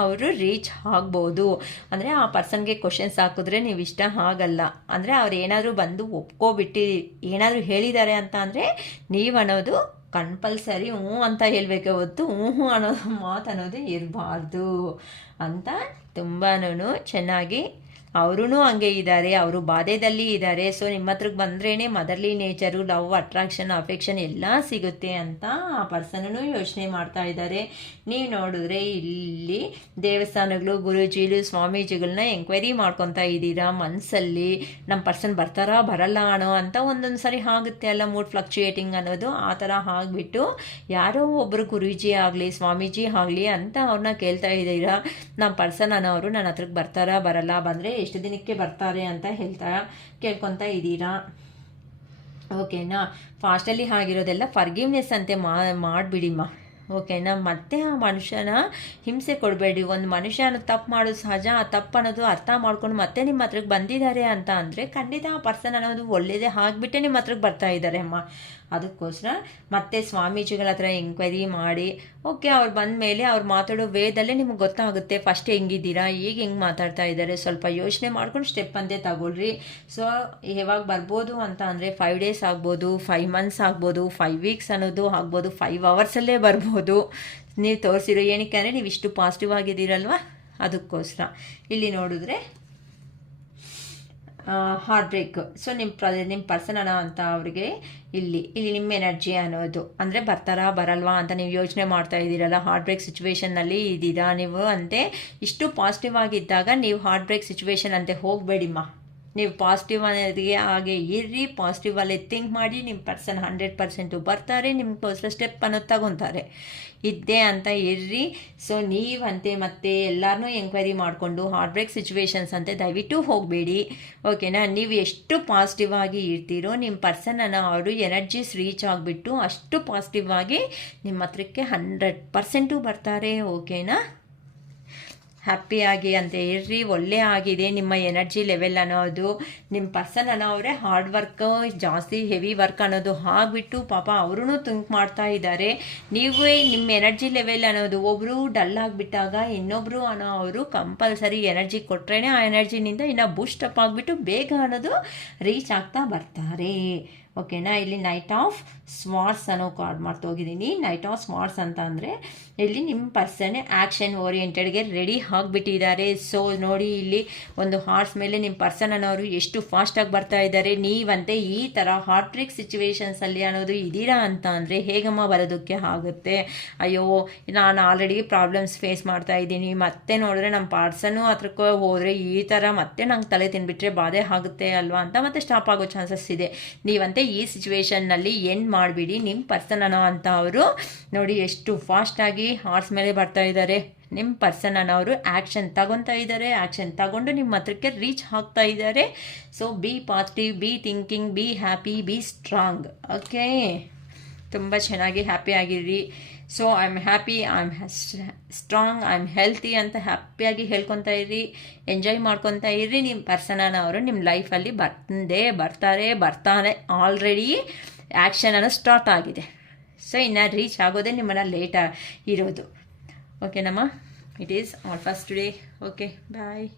ಅವರು ರೀಚ್ ಆಗ್ಬೋದು. ಅಂದರೆ ಆ ಪರ್ಸನ್ಗೆ ಕ್ವಶನ್ಸ್ ಹಾಕಿದ್ರೆ ನೀವು ಇಷ್ಟ ಆಗಲ್ಲ. ಅಂದರೆ ಅವ್ರು ಏನಾದರೂ ಬಂದು ಒಪ್ಕೊಬಿಟ್ಟು ಏನಾದರೂ ಹೇಳಿದ್ದಾರೆ ಅಂತ ಅಂದರೆ ನೀವು ಅನ್ನೋದು ಕಂಪಲ್ಸರಿ ಹ್ಞೂ ಅಂತ ಹೇಳಬೇಕೆ ಹೊತ್ತು ಹ್ಞೂ ಅನ್ನೋದು ಮಾತು ಅನ್ನೋದು ಇರಬಾರ್ದು ಅಂತ ತುಂಬಾ ಚೆನ್ನಾಗಿ ಅವರೂ ಹಂಗೆ ಇದ್ದಾರೆ, ಅವರು ಬಾಧೆದಲ್ಲಿ ಇದ್ದಾರೆ. ಸೊ ನಿಮ್ಮ ಹತ್ರಕ್ಕೆ ಬಂದ್ರೇ motherly nature, love, attraction, affection ಎಲ್ಲ ಸಿಗುತ್ತೆ ಅಂತ ಆ ಪರ್ಸನೂ ಯೋಚನೆ ಮಾಡ್ತಾ ಇದ್ದಾರೆ. ನೀವು ನೋಡಿದ್ರೆ ಇಲ್ಲಿ ದೇವಸ್ಥಾನಗಳು, ಗುರೂಜಿಲು, ಸ್ವಾಮೀಜಿಗಳನ್ನ ಎಂಕ್ವೈರಿ ಮಾಡ್ಕೊತಾ ಇದ್ದೀರಾ ಮನಸ್ಸಲ್ಲಿ. ನಮ್ಮ ಪರ್ಸನ್ ಬರ್ತಾರಾ ಬರಲ್ಲ ಅನ್ನೋ ಅಂತ ಒಂದೊಂದು ಸರಿ ಆಗುತ್ತೆ ಅಲ್ಲ, ಮೂಡ್ ಫ್ಲಕ್ಚುಯೇಟಿಂಗ್ ಅನ್ನೋದು ಆ ಥರ ಆಗಿಬಿಟ್ಟು ಯಾರೋ ಒಬ್ಬರು ಗುರೂಜಿ ಆಗಲಿ ಸ್ವಾಮೀಜಿ ಆಗಲಿ ಅಂತ ಅವ್ರನ್ನ ಕೇಳ್ತಾ ಇದ್ದೀರಾ. ನಮ್ಮ ಪರ್ಸನ್ ಅನ್ನೋರು ನನ್ನ ಹತ್ರಕ್ಕೆ ಬರ್ತಾರಾ ಬರಲ್ಲ, ಬಂದರೆ ಎಷ್ಟು ದಿನಕ್ಕೆ ಬರ್ತಾರೆ ಅಂತ ಕೇಳ್ಕೊತಾ ಇದ್ದೀರಾ. ಓಕೆನಾ, ಫಾಸ್ಟಲ್ಲಿ ಆಗಿರೋದೆಲ್ಲ ಫರ್ಗಿವ್ನೆಸ್ ಅಂತೆ ಮಾಡಿಬಿಡಿಮ್ಮ. ಓಕೆನಾ, ಮತ್ತೆ ಆ ಮನುಷ್ಯನ ಹಿಂಸೆ ಕೊಡಬೇಡಿ. ಒಂದು ಮನುಷ್ಯನ ತಪ್ಪು ಮಾಡೋದು ಸಹಜ. ಆ ತಪ್ಪು ಅನ್ನೋದು ಅರ್ಥ ಮಾಡ್ಕೊಂಡು ಮತ್ತೆ ನಿಮ್ಮ ಹತ್ರಕ್ಕೆ ಬಂದಿದ್ದಾರೆ ಅಂತ ಅಂದರೆ ಖಂಡಿತ ಆ ಪರ್ಸನ್ ಅನ್ನೋದು ಒಳ್ಳೆಯದೇ ಆಗಿಬಿಟ್ಟೆ ನಿಮ್ಮ ಹತ್ರಕ್ಕೆ ಬರ್ತಾ ಇದ್ದಾರೆ ಅಮ್ಮ. ಅದಕ್ಕೋಸ್ಕರ ಮತ್ತೆ ಸ್ವಾಮೀಜಿಗಳ ಹತ್ರ ಎಂಕ್ವೈರಿ ಮಾಡಿ ಓಕೆ, ಅವ್ರು ಬಂದ ಮೇಲೆ ಅವ್ರು ಮಾತಾಡೋ ವೇದಲ್ಲೇ ನಿಮ್ಗೆ ಗೊತ್ತಾಗುತ್ತೆ ಫಸ್ಟ್ ಹೆಂಗಿದ್ದೀರಾ, ಈಗ ಹೆಂಗೆ ಮಾತಾಡ್ತಾ ಇದ್ದಾರೆ, ಸ್ವಲ್ಪ ಯೋಚನೆ ಮಾಡ್ಕೊಂಡು ಸ್ಟೆಪ್ ಅಂತೆ ತಗೊಳ್ರಿ. ಸೊ ಯಾವಾಗ ಬರ್ಬೋದು ಅಂತ ಅಂದರೆ 5 days ಆಗ್ಬೋದು, 5 months ಆಗ್ಬೋದು, 5 weeks ಅನ್ನೋದು ಆಗ್ಬೋದು, 5 hours ಬರ್ಬೋದು. ನೀವು ತೋರಿಸಿರೋ ಏನಕ್ಕೆ ಅಂದರೆ ನೀವು ಇಷ್ಟು ಪಾಸಿಟಿವ್ ಆಗಿದ್ದೀರಲ್ವ, ಅದಕ್ಕೋಸ್ಕರ ಇಲ್ಲಿ ನೋಡಿದ್ರೆ ಹಾರ್ಟ್ ಬ್ರೇಕ್. ಸೊ ನಿಮ್ಮ ಪರ್ಸನ್ ಅನ್ನೋ ಅಂತ ಅವ್ರಿಗೆ ಇಲ್ಲಿ ನಿಮ್ಮ ಎನರ್ಜಿ ಅನ್ನೋದು ಅಂದರೆ ಬರ್ತಾರಾ ಬರಲ್ವಾ ಅಂತ ನೀವು ಯೋಚನೆ ಮಾಡ್ತಾ ಇದ್ದೀರಲ್ಲ, ಹಾರ್ಟ್ ಬ್ರೇಕ್ ಸಿಚುವೇಶನ್ನಲ್ಲಿ ಇದ್ದೀರಾ ನೀವು ಅಂತೆ. ಇಷ್ಟು ಪಾಸಿಟಿವ್ ಆಗಿದ್ದಾಗ ನೀವು ಹಾರ್ಟ್ ಬ್ರೇಕ್ ಸಿಚುವೇಶನ್ ಅಂತೆ ಹೋಗಬೇಡಿಮ್ಮ. ನೀವು ಪಾಸಿಟಿವ್ ಅನ್ನೋದಿಗೆ ಹಾಗೆ ಇರ್ರಿ, ಪಾಸಿಟಿವಲ್ಲಿ ಥಿಂಕ್ ಮಾಡಿ. ನಿಮ್ಮ ಪರ್ಸನ್ 100% ಬರ್ತಾರೆ, ನಿಮ್ಗೋಸ್ಕರ ಸ್ಟೆಪ್ ಅನ್ನೋದು ತಗೊತಾರೆ. ಇದ್ದೇ ಅಂತ ಇರ್ರಿ. ಸೊ ನೀವಂತೆ ಮತ್ತೆ ಎಲ್ಲರನ್ನೂ ಎಂಕ್ವೈರಿ ಮಾಡಿಕೊಂಡು ಹಾರ್ಟ್ ಬ್ರೇಕ್ ಸಿಚುವೇಶನ್ಸ್ ಅಂತೆ ದಯವಿಟ್ಟು ಹೋಗಬೇಡಿ, ಓಕೆನಾ. ನೀವು ಎಷ್ಟು ಪಾಸಿಟಿವ್ ಆಗಿ ಇರ್ತೀರೋ ನಿಮ್ಮ ಪರ್ಸನನ್ನು ಅವರು ಎನರ್ಜೀಸ್ ರೀಚ್ ಆಗಿಬಿಟ್ಟು ಅಷ್ಟು ಪಾಸಿಟಿವ್ ಆಗಿ ನಿಮ್ಮ ಹತ್ರಕ್ಕೆ 100% ಬರ್ತಾರೆ, ಓಕೆನಾ. ಹ್ಯಾಪಿಯಾಗಿ ಅಂತ ಇರ್ರಿ. ಒಳ್ಳೆ ಆಗಿದೆ ನಿಮ್ಮ ಎನರ್ಜಿ ಲೆವೆಲ್ ಅನ್ನೋದು. ನಿಮ್ಮ ಪರ್ಸನ್ ಅನ್ನೋವ್ರೆ ಹಾರ್ಡ್ ವರ್ಕ್ ಜಾಸ್ತಿ ಹೆವಿ ವರ್ಕ್ ಅನ್ನೋದು ಆಗಿಬಿಟ್ಟು ಪಾಪ ಅವರೂ ಥಿಂಕ್ ಮಾಡ್ತಾ ಇದ್ದಾರೆ. ನೀವೇ ನಿಮ್ಮ ಎನರ್ಜಿ ಲೆವೆಲ್ ಅನ್ನೋದು ಒಬ್ಬರು ಡಲ್ ಆಗಿಬಿಟ್ಟಾಗ ಇನ್ನೊಬ್ಬರು ಅನ್ನೋ ಅವರು ಕಂಪಲ್ಸರಿ ಎನರ್ಜಿ ಕೊಟ್ರೇ ಆ ಎನರ್ಜಿನಿಂದ ಇನ್ನೂ ಬೂಸ್ಟಪ್ ಆಗಿಬಿಟ್ಟು ಬೇಗ ಅನ್ನೋದು ರೀಚ್ ಆಗ್ತಾ ಬರ್ತಾರೆ, ಓಕೆನಾ. ಇಲ್ಲಿ ನೈಟ್ ಆಫ್ ಸ್ವಾರ್ಡ್ಸ್ ಅನ್ನೋ ಕಾರ್ಡ್ ಮಾಡ್ತೋಗಿದ್ದೀನಿ. ನೈಟ್ ಆಫ್ ಸ್ವಾರ್ಡ್ಸ್ ಅಂತ ಅಂದರೆ ಇಲ್ಲಿ ನಿಮ್ಮ ಪರ್ಸನ್ ಆ್ಯಕ್ಷನ್ ಓರಿಯೆಂಟೆಡ್ಗೆ ರೆಡಿ ಆಗಿಬಿಟ್ಟಿದ್ದಾರೆ. ಸೊ ನೋಡಿ, ಇಲ್ಲಿ ಒಂದು ಹಾರ್ಸ್ ಮೇಲೆ ನಿಮ್ಮ ಪರ್ಸನ್ ಅನ್ನೋರು ಎಷ್ಟು ಫಾಸ್ಟಾಗಿ ಬರ್ತಾ ಇದ್ದಾರೆ. ನೀವಂತೆ ಈ ಥರ ಹಾರ್ಟ್ ಬ್ರೇಕ್ ಸಿಚುವೇಶನ್ಸಲ್ಲಿ ಅನ್ನೋದು ಇದ್ದೀರಾ ಅಂತ ಅಂದರೆ ಹೇಗಮ್ಮ ಬರೋದಕ್ಕೆ ಆಗುತ್ತೆ. ಅಯ್ಯೋ, ನಾನು ಆಲ್ರೆಡಿ ಪ್ರಾಬ್ಲಮ್ಸ್ ಫೇಸ್ ಮಾಡ್ತಾ ಇದ್ದೀನಿ, ಮತ್ತೆ ನೋಡಿದ್ರೆ ನಮ್ಮ ಪರ್ಸನ್ನು ಹತ್ರಕ್ಕೆ ಹೋದರೆ ಈ ಥರ ಮತ್ತೆ ನಂಗೆ ತಲೆ ತಿನ್ಬಿಟ್ರೆ ಬಾಧೆ ಆಗುತ್ತೆ ಅಲ್ವಾ ಅಂತ ಮತ್ತೆ ಸ್ಟಾಪ್ ಆಗೋ ಚಾನ್ಸಸ್ ಇದೆ. ನೀವಂತೆ ಈ ಸಿಚುವೇಶನ್ನಲ್ಲಿ ಎಂಡ್ ಮಾಡಿಬಿಡಿ. ನಿಮ್ಮ ಪರ್ಸನ್ ಅನ್ನೋ ಅಂತ ಅವರು ನೋಡಿ ಎಷ್ಟು ಫಾಸ್ಟಾಗಿ ಹಾರ್ಸ್ ಮೇಲೆ ಬರ್ತಾ ಇದ್ದಾರೆ. ನಿಮ್ಮ ಪರ್ಸನ್ ಅನ್ನೋರು ಆ್ಯಕ್ಷನ್ ತಗೊತಾ ಇದ್ದಾರೆ, ಆ್ಯಕ್ಷನ್ ತಗೊಂಡು ನಿಮ್ಮ ಹತ್ರಕ್ಕೆ ರೀಚ್ ಆಗ್ತಾ ಇದ್ದಾರೆ. So B positive, be thinking, be happy, be strong, okay. ತುಂಬ ಚೆನ್ನಾಗಿ ಹ್ಯಾಪಿ ಆಗಿರಿ. So I am happy, I am strong, I am healthy ಅಂತ ಹ್ಯಾಪಿಯಾಗಿ ಹೇಳ್ಕೊತಾ ಇರ್ರಿ, ಎಂಜಾಯ್ ಮಾಡ್ಕೊತಾ ಇರ್ರಿ. ನಿಮ್ಮ ಪರ್ಸನನ್ನು ಅವರು ನಿಮ್ಮ ಲೈಫಲ್ಲಿ ಬರ್ತಾನೆ. ಆಲ್ರೆಡಿ ಆ್ಯಕ್ಷನ್ ಅನ್ನೋ ಸ್ಟಾರ್ಟ್ ಆಗಿದೆ. ಸೊ ಇನ್ನು ರೀಚ್ ಆಗೋದೇ ನಿಮ್ಮನ್ನು ಲೇಟ್ ಇರೋದು, ಓಕೆನಮ್ಮ. It is all fast today, okay, bye.